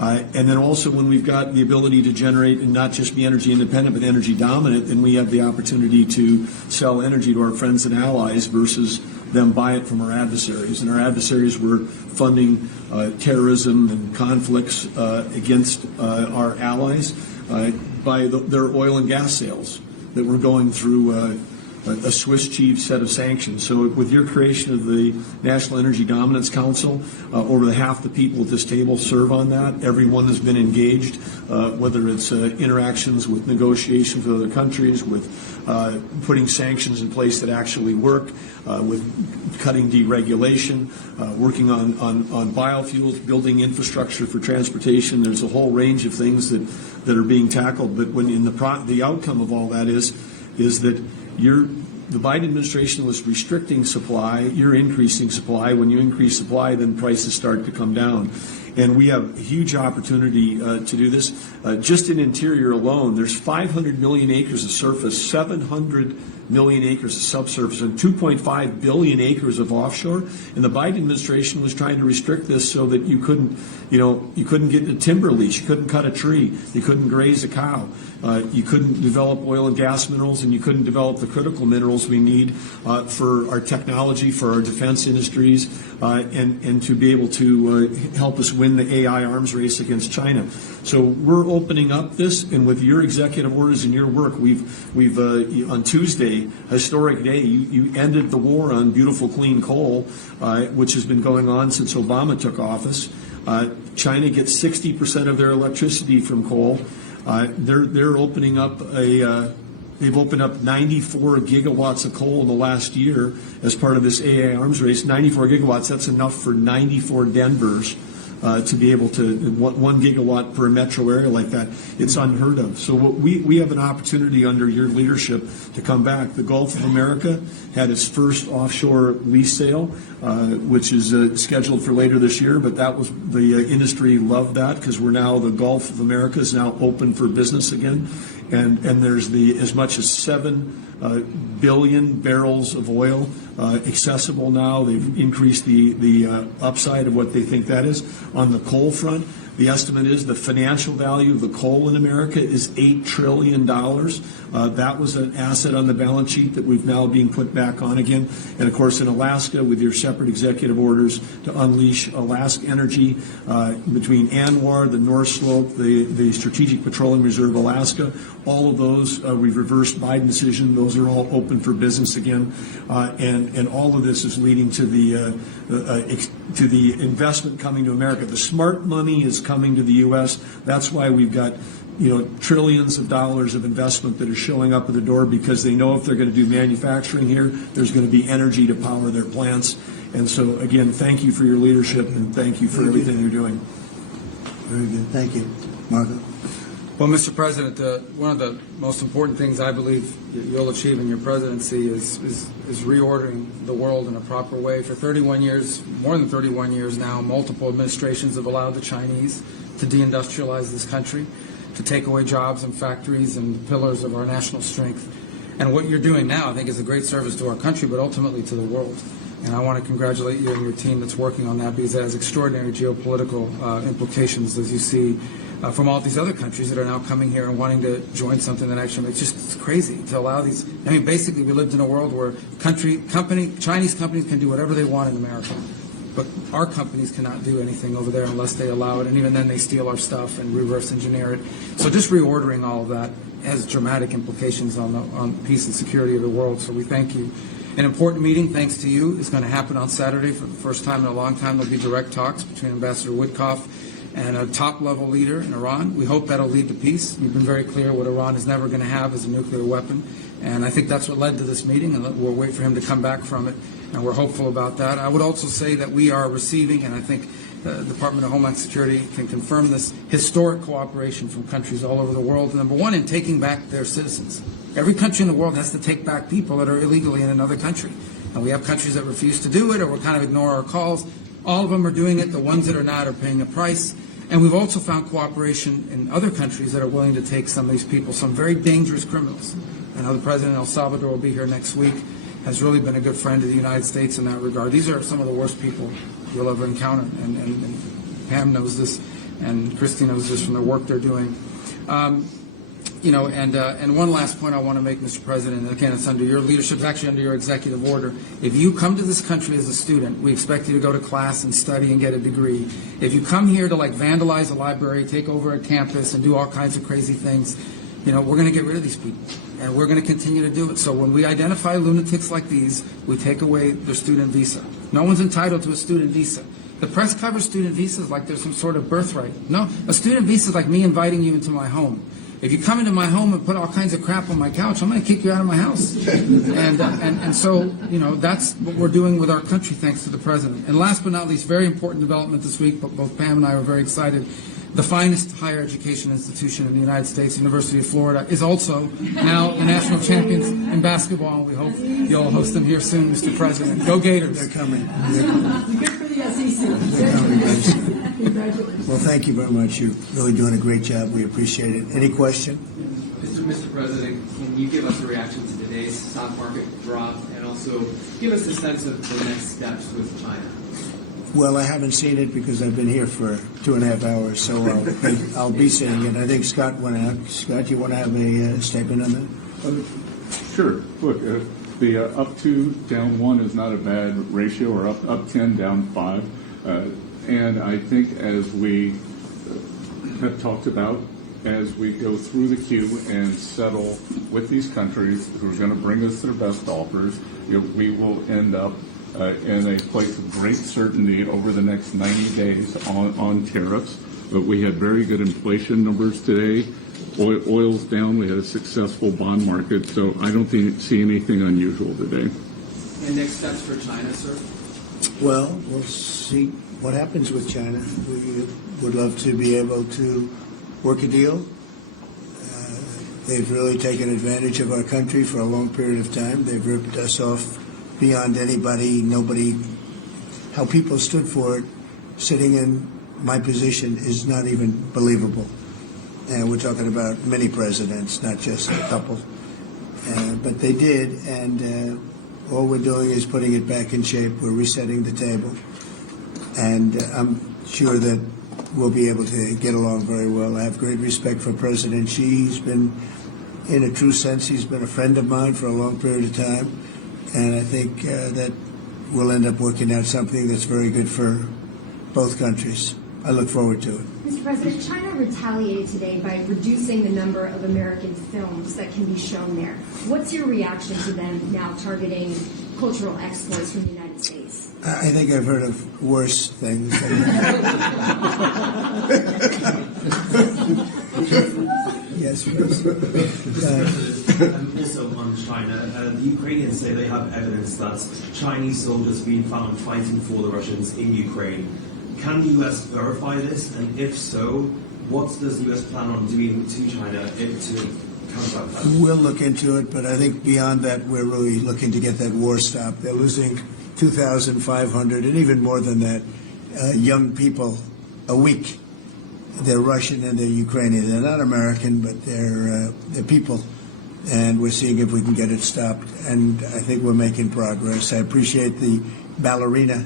And then also when we've got the ability to generate and not just be energy independent but energy dominant, then we have the opportunity to sell energy to our friends and allies versus them buy it from our adversaries. And our adversaries were funding terrorism and conflicts against our allies by their oil and gas sales that were going through a Swiss cheese set of sanctions. So with your creation of the National Energy Dominance Council, over half the people at this table serve on that. Everyone has been engaged, whether it's interactions with negotiations with other countries, with putting sanctions in place that actually work, with cutting deregulation, working on biofuels, building infrastructure for transportation. There's a whole range of things that are being tackled. But when in the outcome of all that is that the Biden administration was restricting supply, you're increasing supply. When you increase supply, then prices start to come down. And we have a huge opportunity to do this. Just in interior alone, there's 500 million acres of surface, 700 million acres of subsurface, and 2.5 billion acres of offshore. And the Biden administration was trying to restrict this so that you couldn't get a timber lease, you couldn't cut a tree, you couldn't graze a cow, you couldn't develop oil and gas minerals, and you couldn't develop the critical minerals we need for our technology, for our defense industries, and to be able to help us win win the AI arms race against China. So we're opening up this, and with your executive orders and your work, we've on Tuesday, historic day, you ended the war on beautiful clean coal, which has been going on since Obama took office. China gets 60% of their electricity from coal. They're opening up they've opened up 94 gigawatts of coal in the last year as part of this AI arms race. 94 gigawatts, that's enough for 94 Denvers to be able to, 1 gigawatt per metro area like that. It's unheard of. So we have an opportunity under your leadership to come back. The Gulf of America had its first offshore lease sale, which is scheduled for later this year, but that was, the industry loved that because we're now, the Gulf of America is now open for business again. And there's as much as 7 billion barrels of oil accessible now. They've increased the upside of what they think that is. On the coal front, the estimate is the financial value of the coal in America is $8 trillion. That was an asset on the balance sheet that we've now being put back on again. And of course, in Alaska, with your separate executive orders to unleash Alaska energy between ANWR, the North Slope, the Strategic Petroleum Reserve Alaska, all of those, we've reversed Biden decision. Those are all open for business again. And all of this is leading to the investment coming to America. The smart money is coming to the U.S. That's why we've got trillions of dollars of investment that are showing up at the door, because they know if they're going to do manufacturing here, there's going to be energy to power their plants. And so, again, thank you for your leadership and thank you for everything you're doing. Very good. Thank you. Marco? Well, Mr. President, one of the most important things I believe you'll achieve in your presidency is reordering the world in a proper way. For 31 years, more than 31 years now, multiple administrations have allowed the Chinese to deindustrialize this country, to take away jobs and factories and the pillars of our national strength. And what you're doing now, I think, is a great service to our country, but ultimately to the world. And I want to congratulate you and your team that's working on that, because it has extraordinary geopolitical implications, as you see, from all these other countries that are now coming here and wanting to join something that actually makes it's crazy to allow these. I mean, basically, we lived in a world where Chinese companies can do whatever they want in America, but our companies cannot do anything over there unless they allow it, and even then they steal our stuff and reverse engineer it. So just reordering all of that has dramatic implications on peace and security of the world. So we thank you. An important meeting, thanks to you, is going to happen on Saturday for the first time in a long time. There'll be direct talks between Ambassador Woodcock and a top-level leader in Iran. We hope that'll lead to peace. We've been very clear what Iran is never going to have is a nuclear weapon, and I think that's what led to this meeting, and we'll wait for him to come back from it, and we're hopeful about that. I would also say that we are receiving, and I think the Department of Homeland Security can confirm this, historic cooperation from countries all over the world. Number one, in taking back their citizens. Every country in the world has to take back people that are illegally in another country, and we have countries that refuse to do it or will kind of ignore our calls. All of them are doing it. The ones that are not are paying a price. And we've also found cooperation in other countries that are willing to take some of these people, some very dangerous criminals. I know the president of El Salvador will be here next week, has really been a good friend of the United States in that regard. These are some of the worst people you'll ever encounter, and Pam knows this, and Christy knows this from the work they're doing. And one last point I want to make, Mr. President, and again, it's under your leadership, it's actually under your executive order. If you come to this country as a student, we expect you to go to class and study and get a degree. If you come here to vandalize a library, take over a campus, and do all kinds of crazy things, we're going to get rid of these people, and we're going to continue to do it. So when we identify lunatics like these, we take away their student visa. No one's entitled to a student visa. The press covers student visas like there's some sort of birthright. No, a student visa is like me inviting you into my home. If you come into my home and put all kinds of crap on my couch, I'm going to kick you out of my house. And so, that's what we're doing with our country, thanks to the president. And last but not least, very important development this week, but both Pam and I were very excited. The finest higher education institution in the United States, University of Florida, is also now the national champions in basketball. We hope you'll host them here soon, Mr. President. Go Gators. They're coming. Good for the SEC. Congratulations. Well, thank you very much. You're really doing a great job. We appreciate it. Any question? Mr. President, can you give us a reaction to today's stock market drop, and also give us a sense of the next steps with China? Well, I haven't seen it because I've been here for 2.5 hours, so I'll be seeing it. I think Scott went out. Scott, you want to have a statement on that? Sure. Look, the up 2, down 1 is not a bad ratio, or up 10, down 5. And I think as we have talked about, as we go through the queue and settle with these countries who are going to bring us their best offers, we will end up in a place of great certainty over the next 90 days on tariffs. But we had very good inflation numbers today. Oil's down. We had a successful bond market. So I don't see anything unusual today. And next steps for China, sir? Well, we'll see what happens with China. We would love to be able to work a deal. They've really taken advantage of our country for a long period of time. They've ripped us off beyond nobody. How people stood for it, sitting in my position, is not even believable. And we're talking about many presidents, not just a couple. But they did, and all we're doing is putting it back in shape. We're resetting the table. And I'm sure that we'll be able to get along very well. I have great respect for President Xi. He's been, in a true sense, he's been a friend of mine for a long period of time. And I think that we'll end up working out something that's very good for both countries. I look forward to it. Mr. President, China retaliated today by reducing the number of American films that can be shown there. What's your reaction to them now targeting cultural exports from the United States? I think I've heard of worse things. Yes, President. Also on China, the Ukrainians say they have evidence that Chinese soldiers being found fighting for the Russians in Ukraine. Can the U.S. verify this? And if so, what does the U.S. plan on doing to China to counteract that? We'll look into it, but I think beyond that, we're really looking to get that war stopped. They're losing 2,500 and even more than that young people a week. They're Russian and they're Ukrainian. They're not American, but they're people. And we're seeing if we can get it stopped. And I think we're making progress. I appreciate the ballerina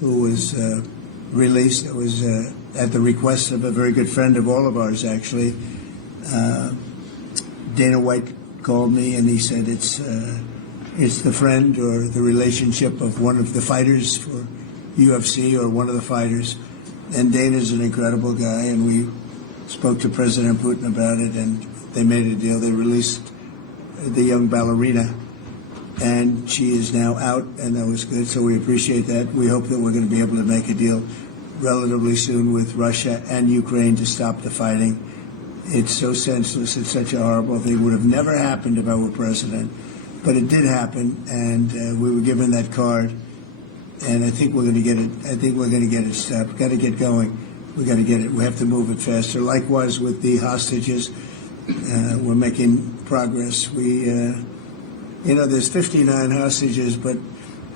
who was released. It was at the request of a very good friend of all of ours, actually. Dana White called me and he said it's the friend or the relationship of one of the fighters for UFC or one of the fighters. And Dana's an incredible guy, and we spoke to President Putin about it, and they made a deal. They released the young ballerina, and she is now out, and that was good, so we appreciate that. We hope that we're going to be able to make a deal relatively soon with Russia and Ukraine to stop the fighting. It's so senseless. It's such a horrible thing. It would have never happened if I were president, but it did happen, and we were given that card. And I think we're going to get it. I think we're going to get it stopped. We've got to get going. We've got to get it. We have to move it faster. Likewise with the hostages, we're making progress. There's 59 hostages, but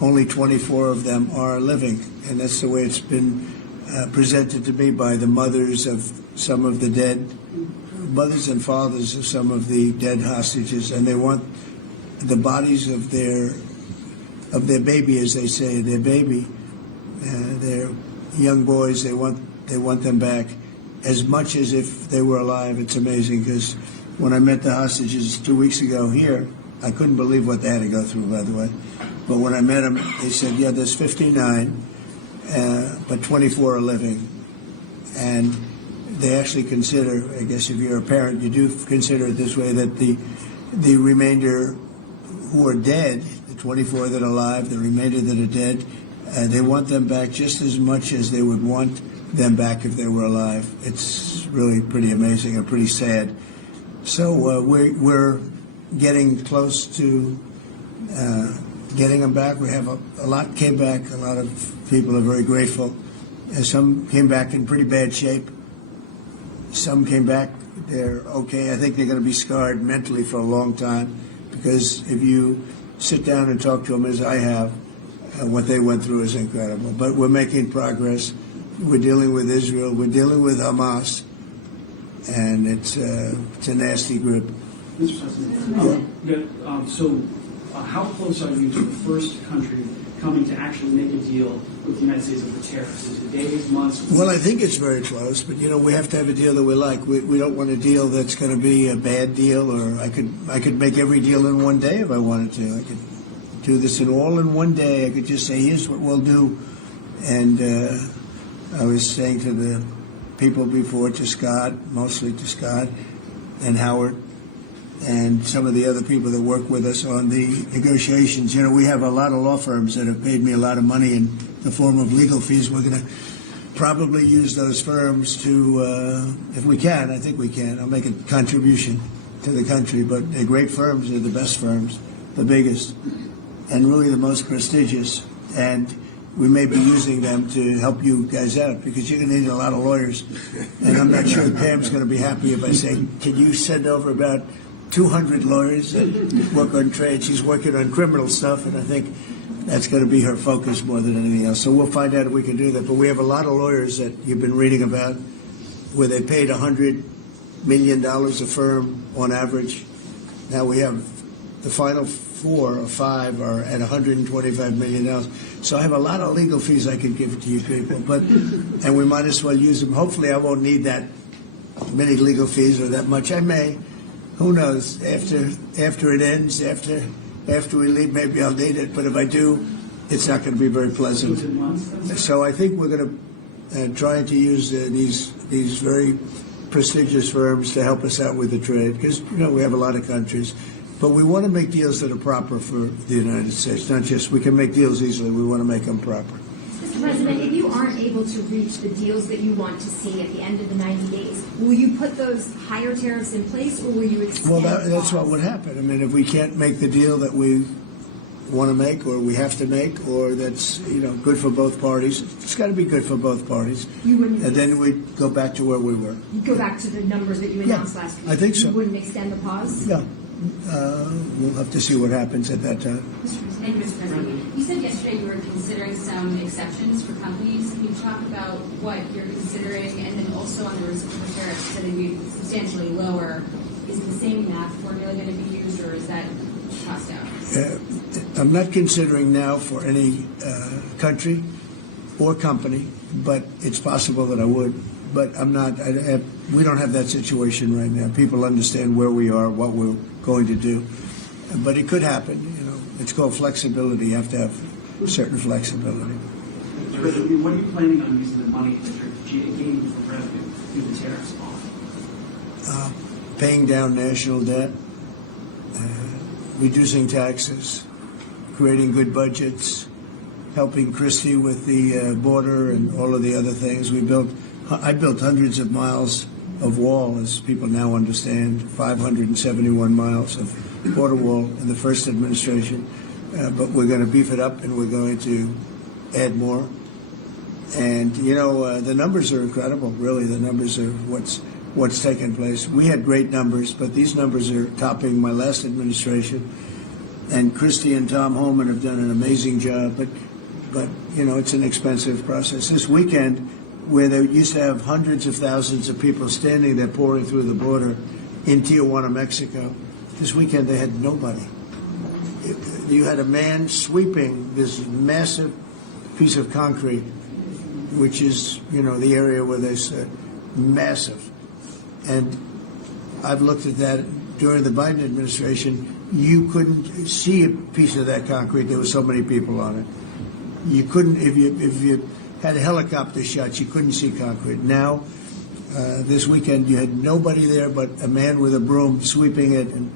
only 24 of them are living, and that's the way it's been presented to me by the mothers of some of the dead, mothers and fathers of some of the dead hostages, and they want the bodies of their baby, as they say, their baby, their young boys. They want them back as much as if they were alive. It's amazing because when I met the hostages 2 weeks ago here, I couldn't believe what they had to go through, by the way. But when I met them, they said, yeah, there's 59, but 24 are living. And they actually consider, I guess if you're a parent, you do consider it this way, that the remainder who are dead, 24 that are alive, the remainder that are dead, they want them back just as much as they would want them back if they were alive. It's really pretty amazing and pretty sad. So we're getting close to getting them back. We have a lot came back. A lot of people are very grateful. Some came back in pretty bad shape. Some came back, they're okay. I think they're going to be scarred mentally for a long time because if you sit down and talk to them as I have, what they went through is incredible. But we're making progress. We're dealing with Israel. We're dealing with Hamas. And it's a nasty grip. Mr. President, how close are you to the first country coming to actually make a deal with the United States over tariffs? Is it days, months? Well, I think it's very close, but we have to have a deal that we like. We don't want a deal that's going to be a bad deal, or I could make every deal in one day if I wanted to. I could do this all in one day. I could just say, here's what we'll do, and I was saying to the people before, to Scott, mostly to Scott and Howard, and some of the other people that work with us on the negotiations. We have a lot of law firms that have paid me a lot of money in the form of legal fees. We're going to probably use those firms to, if we can, I think we can. I'll make a contribution to the country, but they're great firms. They're the best firms, the biggest, and really the most prestigious. And we may be using them to help you guys out because you're going to need a lot of lawyers. And I'm not sure Pam's going to be happy if I say, can you send over about 200 lawyers that work on trade? She's working on criminal stuff, and I think that's going to be her focus more than anything else. So we'll find out if we can do that. But we have a lot of lawyers that you've been reading about where they paid $100 million a firm on average. Now we have the final 4 or 5 are at $125 million. So I have a lot of legal fees I could give to you people, and we might as well use them. Hopefully I won't need that many legal fees or that much. I may. Who knows? After it ends, after we leave, maybe I'll need it. But if I do, it's not going to be very pleasant. So I think we're going to try to use these very prestigious firms to help us out with the trade because we have a lot of countries. But we want to make deals that are proper for the United States, not just we can make deals easily. We want to make them proper. Mr. President, if you aren't able to reach the deals that you want to see at the end of the 90 days, will you put those higher tariffs in place or will you extend? Well, that's what would happen. I mean, if we can't make the deal that we want to make or we have to make or that's good for both parties, it's got to be good for both parties. And then we go back to where we were. You go back to the numbers that you announced last week. I think so. You wouldn't extend the pause? Yeah. We'll have to see what happens at that time. Thank you, Mr. President. You said yesterday you were considering some exceptions for companies. Can you talk about what you're considering? And then also on the reciprocal tariffs that would be substantially lower, is the same math formula going to be used or is that tossed out? I'm not considering now for any country or company, but it's possible that I would. But I'm not. We don't have that situation right now. People understand where we are, what we're going to do. But it could happen. It's called flexibility. You have to have certain flexibility. What are you planning on using the money that you're gaining from revenue through the tariffs on? Paying down national debt, reducing taxes, creating good budgets, helping Christie with the border and all of the other things. I built hundreds of miles of wall, as people now understand, 571 miles of border wall in the first administration. But we're going to beef it up and we're going to add more. And, the numbers are incredible, really. The numbers are what's taken place. We had great numbers, but these numbers are topping my last administration. And Christie and Tom Homan have done an amazing job. But it's an expensive process. This weekend, where they used to have hundreds of thousands of people standing there pouring through the border in Tijuana, Mexico. This weekend they had nobody. You had a man sweeping this massive piece of concrete, which is, the area where they said massive. And I've looked at that during the Biden administration. You couldn't see a piece of that concrete. There were so many people on it. You couldn't, if you had helicopter shots, you couldn't see concrete. Now, this weekend, you had nobody there but a man with a broom sweeping it and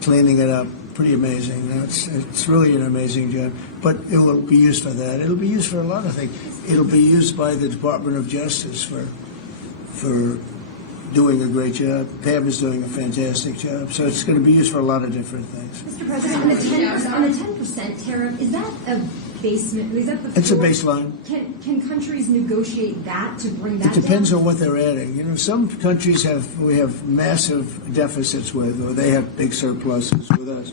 cleaning it up. Pretty amazing. It's really an amazing job. But it will be used for that. It'll be used for a lot of things. It'll be used by the Department of Justice for doing a great job. Pam is doing a fantastic job. So it's going to be used for a lot of different things. Mr. President, on the 10% tariff, is that a basement? Is that the It's a baseline. Can countries negotiate that to bring that It depends down? on what they're adding. Some countries we have massive deficits with, or they have big surpluses with us,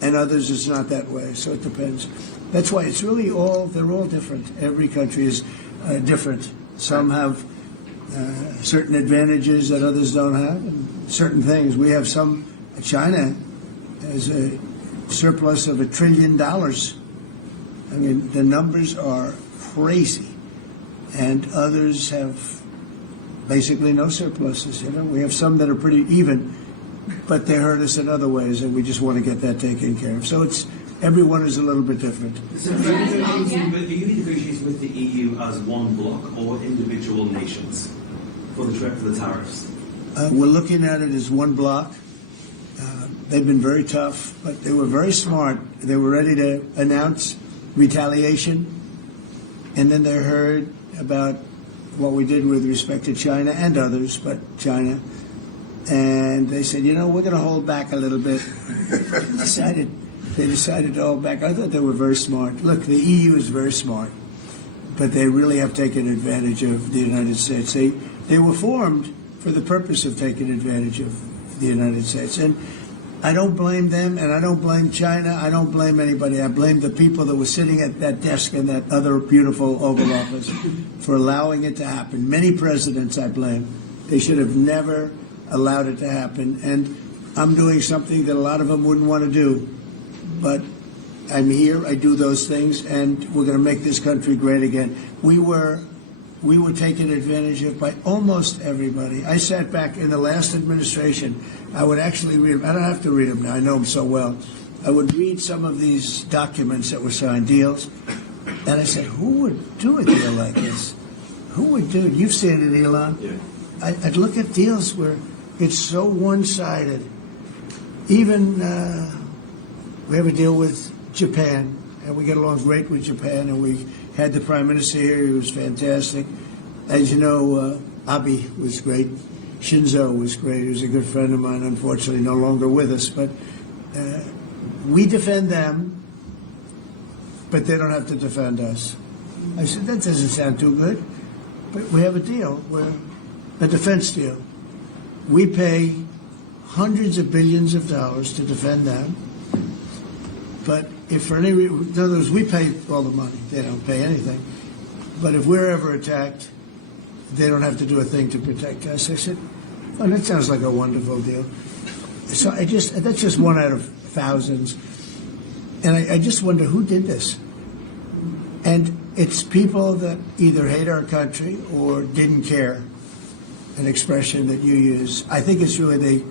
and others it's not that way. So it depends. That's why it's really they're all different. Every country is different. Some have certain advantages that others don't have, and certain things. We have some. China has a surplus of $1 trillion. I mean, the numbers are crazy. And others have basically no surpluses. We have some that are pretty even, but they hurt us in other ways, and we just want to get that taken care of. So everyone is a little bit different. So, are you negotiating with the EU as one bloc or individual nations for the tariffs? We're looking at it as one block. They've been very tough, but they were very smart. They were ready to announce retaliation, and then they heard about what we did with respect to China and others, but China. And they said, we're going to hold back a little bit. They decided to hold back. I thought they were very smart. Look, the EU is very smart, but they really have taken advantage of the United States. They were formed for the purpose of taking advantage of the United States. And I don't blame them, and I don't blame China. I don't blame anybody. I blame the people that were sitting at that desk in that other beautiful Oval Office for allowing it to happen. Many presidents I blame. They should have never allowed it to happen. And I'm doing something that a lot of them wouldn't want to do. But I'm here, I do those things, and we're going to make this country great again. We were taken advantage of by almost everybody. I sat back in the last administration. I would actually read them. I don't have to read them now. I know them so well. I would read some of these documents that were signed, deals, and I said, who would do a deal like this? Who would do it? You've seen it, Elon. Yeah. I'd look at deals where it's so one-sided. Even we have a deal with Japan, and we get along great with Japan, and we had the Prime Minister here. He was fantastic. As you know, Abe was great. Shinzo was great. He was a good friend of mine, unfortunately no longer with us. But we defend them, but they don't have to defend us. I said, that doesn't sound too good. But we have a deal, a defense deal. We pay hundreds of billions of dollars to defend them. But if for any reason, in other words, we pay all the money. They don't pay anything. But if we're ever attacked, they don't have to do a thing to protect us. I said, oh, that sounds like a wonderful deal. So that's just one out of thousands. And I just wonder who did this. And it's people that either hate our country or didn't care, an expression that you use. I think it's really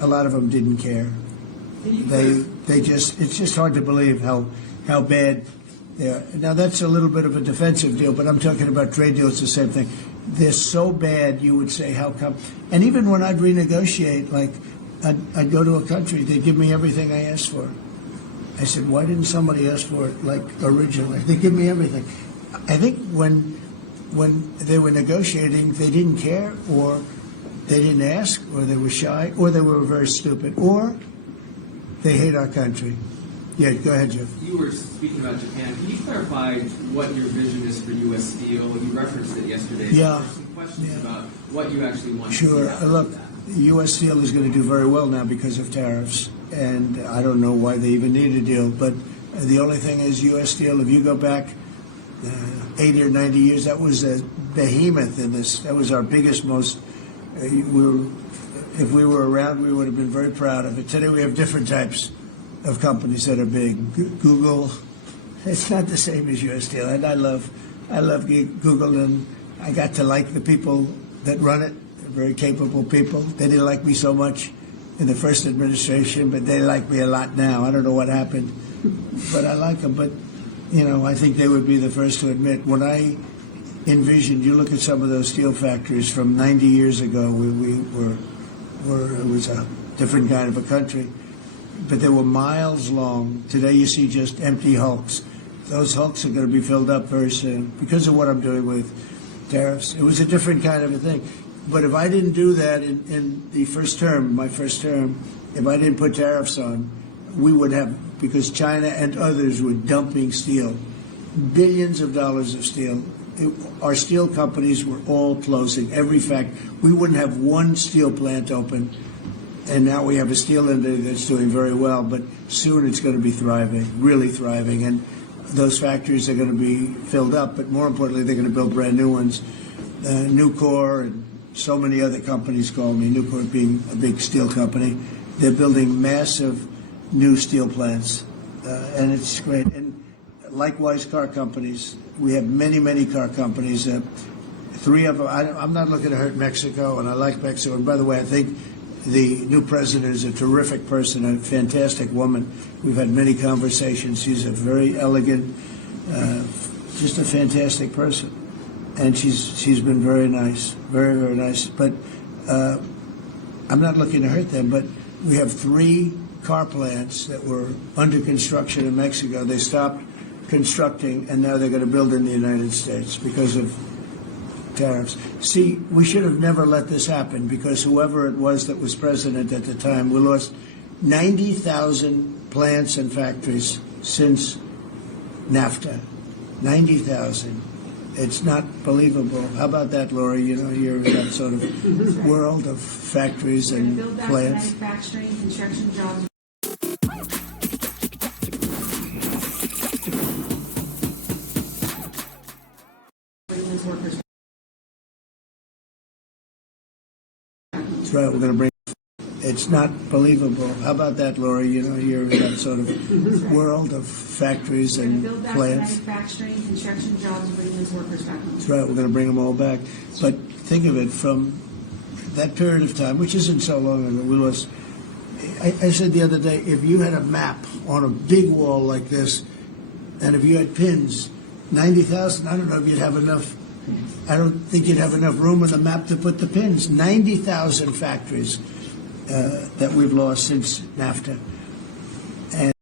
a lot of them didn't care. It's just hard to believe how bad they are. Now, that's a little bit of a defensive deal, but I'm talking about trade deals, the same thing. They're so bad, you would say, how come? And even when I'd renegotiate, like, I'd go to a country, they'd give me everything I asked for. I said, why didn't somebody ask for it, like, originally? They give me everything. I think when they were negotiating, they didn't care, or they didn't ask, or they were shy, or they were very stupid, or they hate our country. Yeah, go ahead, Jeff. You were speaking about Japan. Can you clarify what your vision is for U.S. Steel? You referenced it yesterday. Yeah. There were some questions about what you actually want Sure. to see. Look, U.S. Steel is going to do very well now because of tariffs, and I don't know why they even need a deal. But the only thing is U.S. Steel, if you go back 80 or 90 years, that was a behemoth in this. That was our biggest, most, if we were around, we would have been very proud of it. Today we have different types of companies that are big. Google, it's not the same as U.S. Steel. And I love Google, and I got to like the people that run it. They're very capable people. They didn't like me so much in the first administration, but they like me a lot now. I don't know what happened, but I like them. But, I think they would be the first to admit, when I envisioned, you look at some of those steel factories from 90 years ago, it was a different kind of a country, but they were miles long. Today you see just empty hulks. Those hulks are going to be filled up very soon because of what I'm doing with tariffs. It was a different kind of a thing. But if I didn't do that in the first term, my first term, if I didn't put tariffs on, we would have, because China and others were dumping steel, billions of dollars of steel. Our steel companies were all closing. We wouldn't have one steel plant open, and now we have a steel industry that's doing very well, but soon it's going to be thriving, really thriving, and those factories are going to be filled up, but more importantly, they're going to build brand new ones. Nucor and so many other companies call me, Nucor being a big steel company. They're building massive new steel plants, and it's great. And likewise, car companies. We have many, many car companies. 3 of them. I'm not looking to hurt Mexico, and I like Mexico. And by the way, I think The new president is a terrific person, a fantastic woman. We've had many conversations. She's a very elegant, just a fantastic person. And she's been very nice, very, very nice. But I'm not looking to hurt them, but we have 3 car plants that were under construction in Mexico. They stopped constructing, and now they're going to build in the United States because of tariffs. See, we should have never let this happen, because whoever it was that was president at the time, we lost 90,000 plants and factories since NAFTA. 90,000. It's not believable. How about that, Lori? You know, you're in that sort of world of factories and Build back plants. manufacturing, construction jobs. Workers. That's right. We're going to bring. It's not believable. How about that, Lori? You know, you're in that sort of world of factories and Build back plants. manufacturing, construction jobs, bring those workers back home. That's right. We're going to bring them all back. But think of it, from that period of time, which isn't so long ago, we lost. I said the other day, if you had a map on a big wall like this, and if you had pins, 90,000, I don't know if you'd have enough. I don't think you'd have enough room on the map to put the pins. 90,000 factories that we've lost since NAFTA. And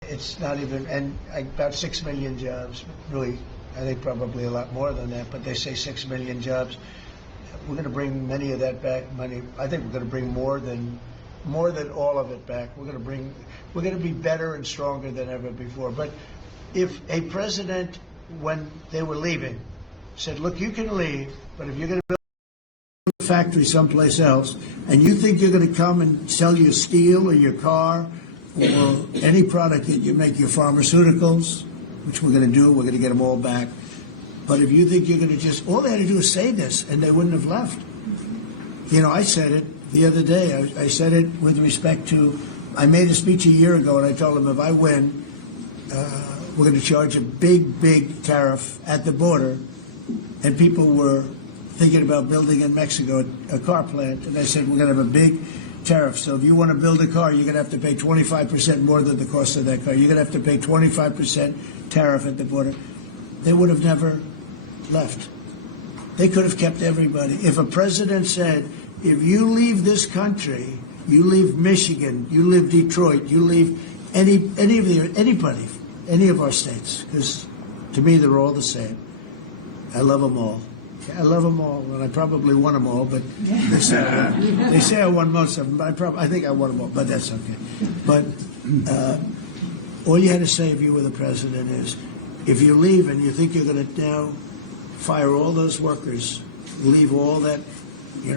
it's not even, and about 6 million jobs, really, I think probably a lot more than that, but they say 6 million jobs. We're going to bring many of that back. I think we're going to bring more than all of it back. We're going to be better and stronger than ever before. But if a president, when they were leaving, said, look, you can leave, but if you're going to build a factory someplace else, and you think you're going to come and sell your steel or your car or any product that you make, your pharmaceuticals, which we're going to do, we're going to get them all back. But if you think you're going to just, all they had to do is say this, and they wouldn't have left. You know, I said it the other day. I said it with respect to, I made a speech a year ago, and I told them if I win, we're going to charge a big, big tariff at the border. And people were thinking about building in Mexico a car plant. And I said, we're going to have a big tariff. So if you want to build a car, you're going to have to pay 25% more than the cost of that car. You're going to have to pay 25% tariff at the border. They would have never left. They could have kept everybody. If a president said, if you leave this country, you leave Michigan, you leave Detroit, you leave anybody, any of our states, because to me they're all the same. I love them all. I love them all, and I probably won them all, but they say I won most of them, but I think I won them all, but that's okay. But all you had to say if you were the president is, if you leave and you think you're going to now fire all those workers, leave all that,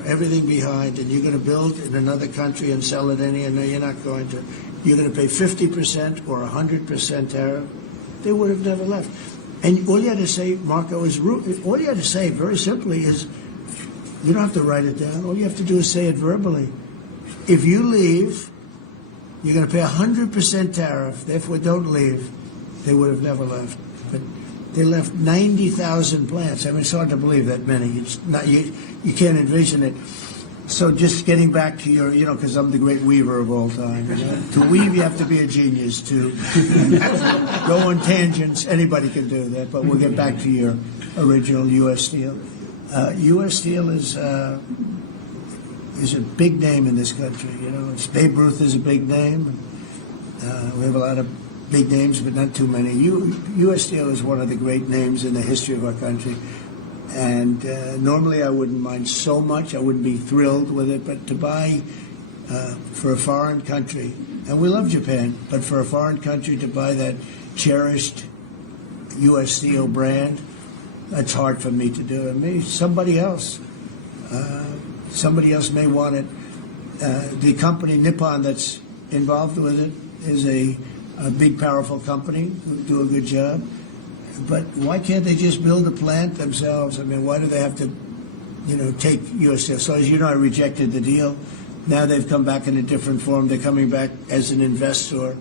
everything behind, and you're going to build in another country and sell it any, and no, you're not going to. You're going to pay 50% or 100% tariff. They would have never left. And all you had to say, Marco, all you had to say very simply is, you don't have to write it down. All you have to do is say it verbally. If you leave, you're going to pay 100% tariff. Therefore, don't leave. They would have never left. But they left 90,000 plants. I mean, it's hard to believe that many. It's not, you can't envision it. So just getting back to your, because I'm the great weaver of all time. To weave, you have to be a genius. To go on tangents, anybody can do that. But we'll get back to your original U.S. Steel. U.S. Steel is a big name in this country. Babe Ruth is a big name. We have a lot of big names, but not too many. U.S. Steel is one of the great names in the history of our country. And normally I wouldn't mind so much. I wouldn't be thrilled with it. But to buy for a foreign country, and we love Japan, but for a foreign country to buy that cherished U.S. Steel brand, that's hard for me to do. And maybe somebody else may want it. The company Nippon that's involved with it is a big, powerful company who do a good job. But why can't they just build a plant themselves? I mean, why do they have to, take U.S. Steel? So as you know, I rejected the deal. Now they've come back in a different form. They're coming back as an investor.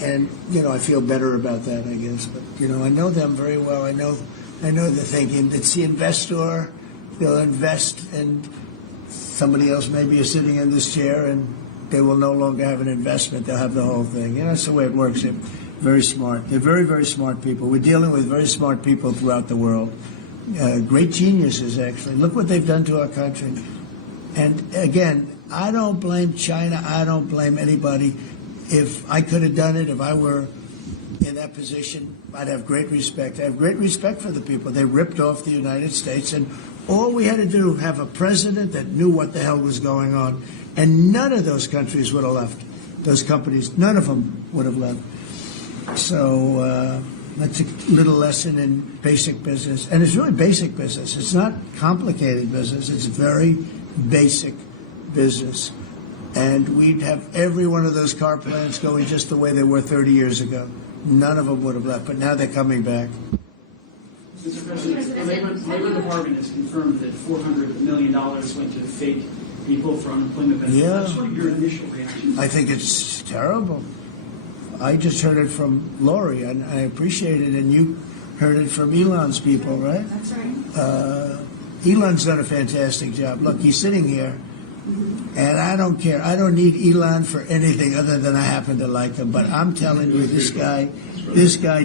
And I feel better about that, I guess. But, I know them very well. I know the thinking. It's the investor. They'll invest and somebody else maybe is sitting in this chair and they will no longer have an investment. They'll have the whole thing. That's the way it works. They're very smart. They're very, very smart people. We're dealing with very smart people throughout the world. Great geniuses, actually. Look what they've done to our country. And again, I don't blame China. I don't blame anybody. If I could have done it, if I were in that position, I'd have great respect. I have great respect for the people. They ripped off the United States, and all we had to do, have a president that knew what the hell was going on. And none of those countries would have left. Those companies, none of them would have left. So that's a little lesson in basic business. And it's really basic business. It's not complicated business. It's very basic business. And we'd have every one of those car plants going just the way they were 30 years ago. None of them would have left, but now they're coming back. Mr. President, the Labor Department has confirmed that $400 million went to fake people for unemployment benefits. Yeah. That's what your initial reaction. I think it's terrible. I just heard it from Lori, and I appreciate it, and you heard it from Elon's people, right? That's right. Elon's done a fantastic job. Look, he's sitting here, and I don't care. I don't need Elon for anything other than I happen to like him. But I'm telling you, this guy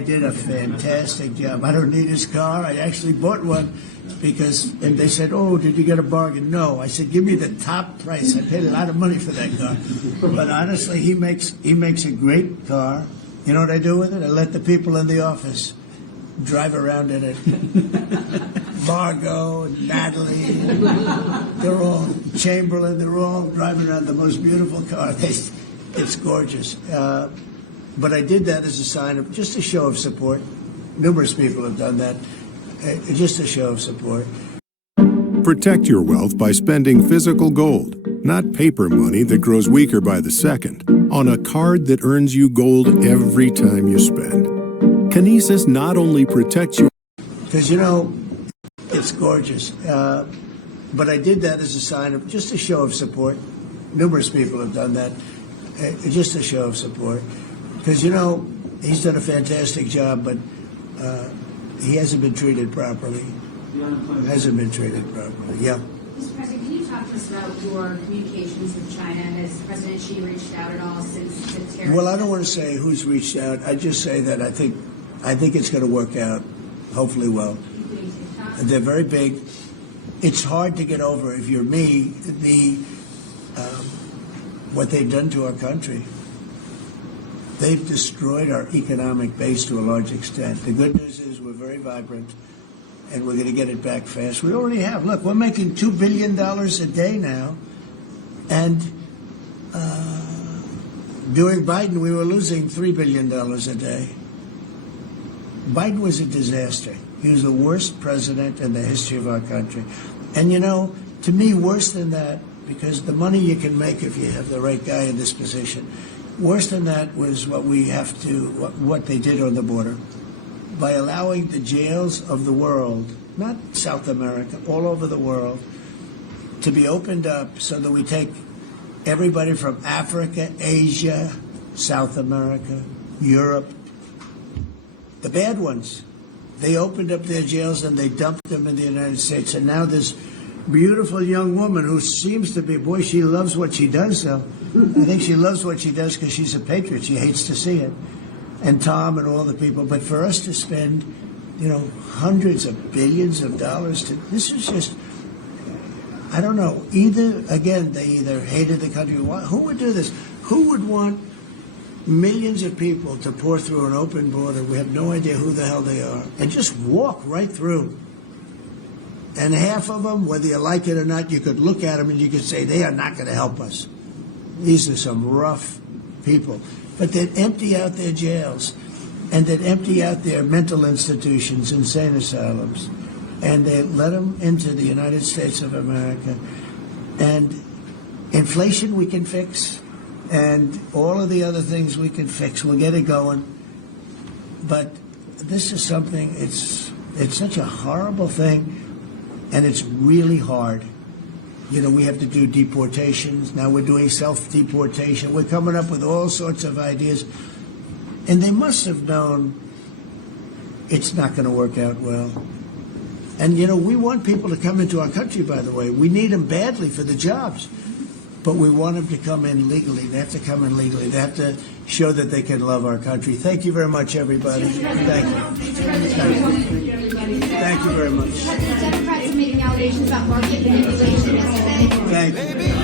did a fantastic job. I don't need his car. I actually bought one and they said, "Oh, did you get a bargain?" No. I said, "Give me the top price." I paid a lot of money for that car. But honestly, he makes a great car. You know what I do with it? I let the people in the office drive around in it. Margot, Natalie, they're all Chamberlain. They're all driving around the most beautiful car. It's gorgeous. But I did that as a sign of just a show of support. Numerous people have done that. Just a show of support. Protect your wealth by spending physical gold, not paper money that grows weaker by the second, on a card that earns you gold every time you spend. Kinesis not only protects you... Because, it's gorgeous. But I did that as a sign of just a show of support. Numerous people have done that. Just a show of support. Because, he's done a fantastic job, but he hasn't been treated properly. Hasn't been treated properly. Yeah. Mr. President, can you talk to us about your communications with China? Has President Xi reached out at all since the tariffs? Well, I don't want to say who's reached out. I just say that I think it's going to work out, hopefully well. They're very big. It's hard to get over, if you're me, what they've done to our country. They've destroyed our economic base to a large extent. The good news is we're very vibrant, and we're going to get it back fast. We already have. Look, we're making $2 billion a day now, and during Biden, we were losing $3 billion a day. Biden was a disaster. He was the worst president in the history of our country. And, to me, worse than that, because the money you can make if you have the right guy in this position, worse than that was what they did on the border. By allowing the jails of the world, not South America, all over the world, to be opened up so that we take everybody from Africa, Asia, South America, Europe, the bad ones. They opened up their jails and they dumped them in the United States. And now this beautiful young woman who seems to be, boy, she loves what she does, though. I think she loves what she does because she's a patriot. She hates to see it. And Tom and all the people. But for us to spend, hundreds of billions of dollars, this is just, I don't know. They either hated the country. Who would do this? Who would want millions of people to pour through an open border? We have no idea who the hell they are. And just walk right through. And half of them, whether you like it or not, you could look at them and you could say, they are not going to help us. These are some rough people. But they'd empty out their jails, and they'd empty out their mental institutions, insane asylums, and they let them into the United States of America. And inflation we can fix, and all of the other things we can fix. We'll get it going. But this is something, it's such a horrible thing, and it's really hard. We have to do deportations. Now we're doing self-deportation. We're coming up with all sorts of ideas. And they must have known it's not going to work out well. And, you know, we want people to come into our country, by the way. We need them badly for the jobs. But we want them to come in legally. They have to come in legally. They have to show that they can love our country. Thank you very much, everybody. Thank you. Thank you very much. The Democrats are making allegations about market manipulation. Thank you.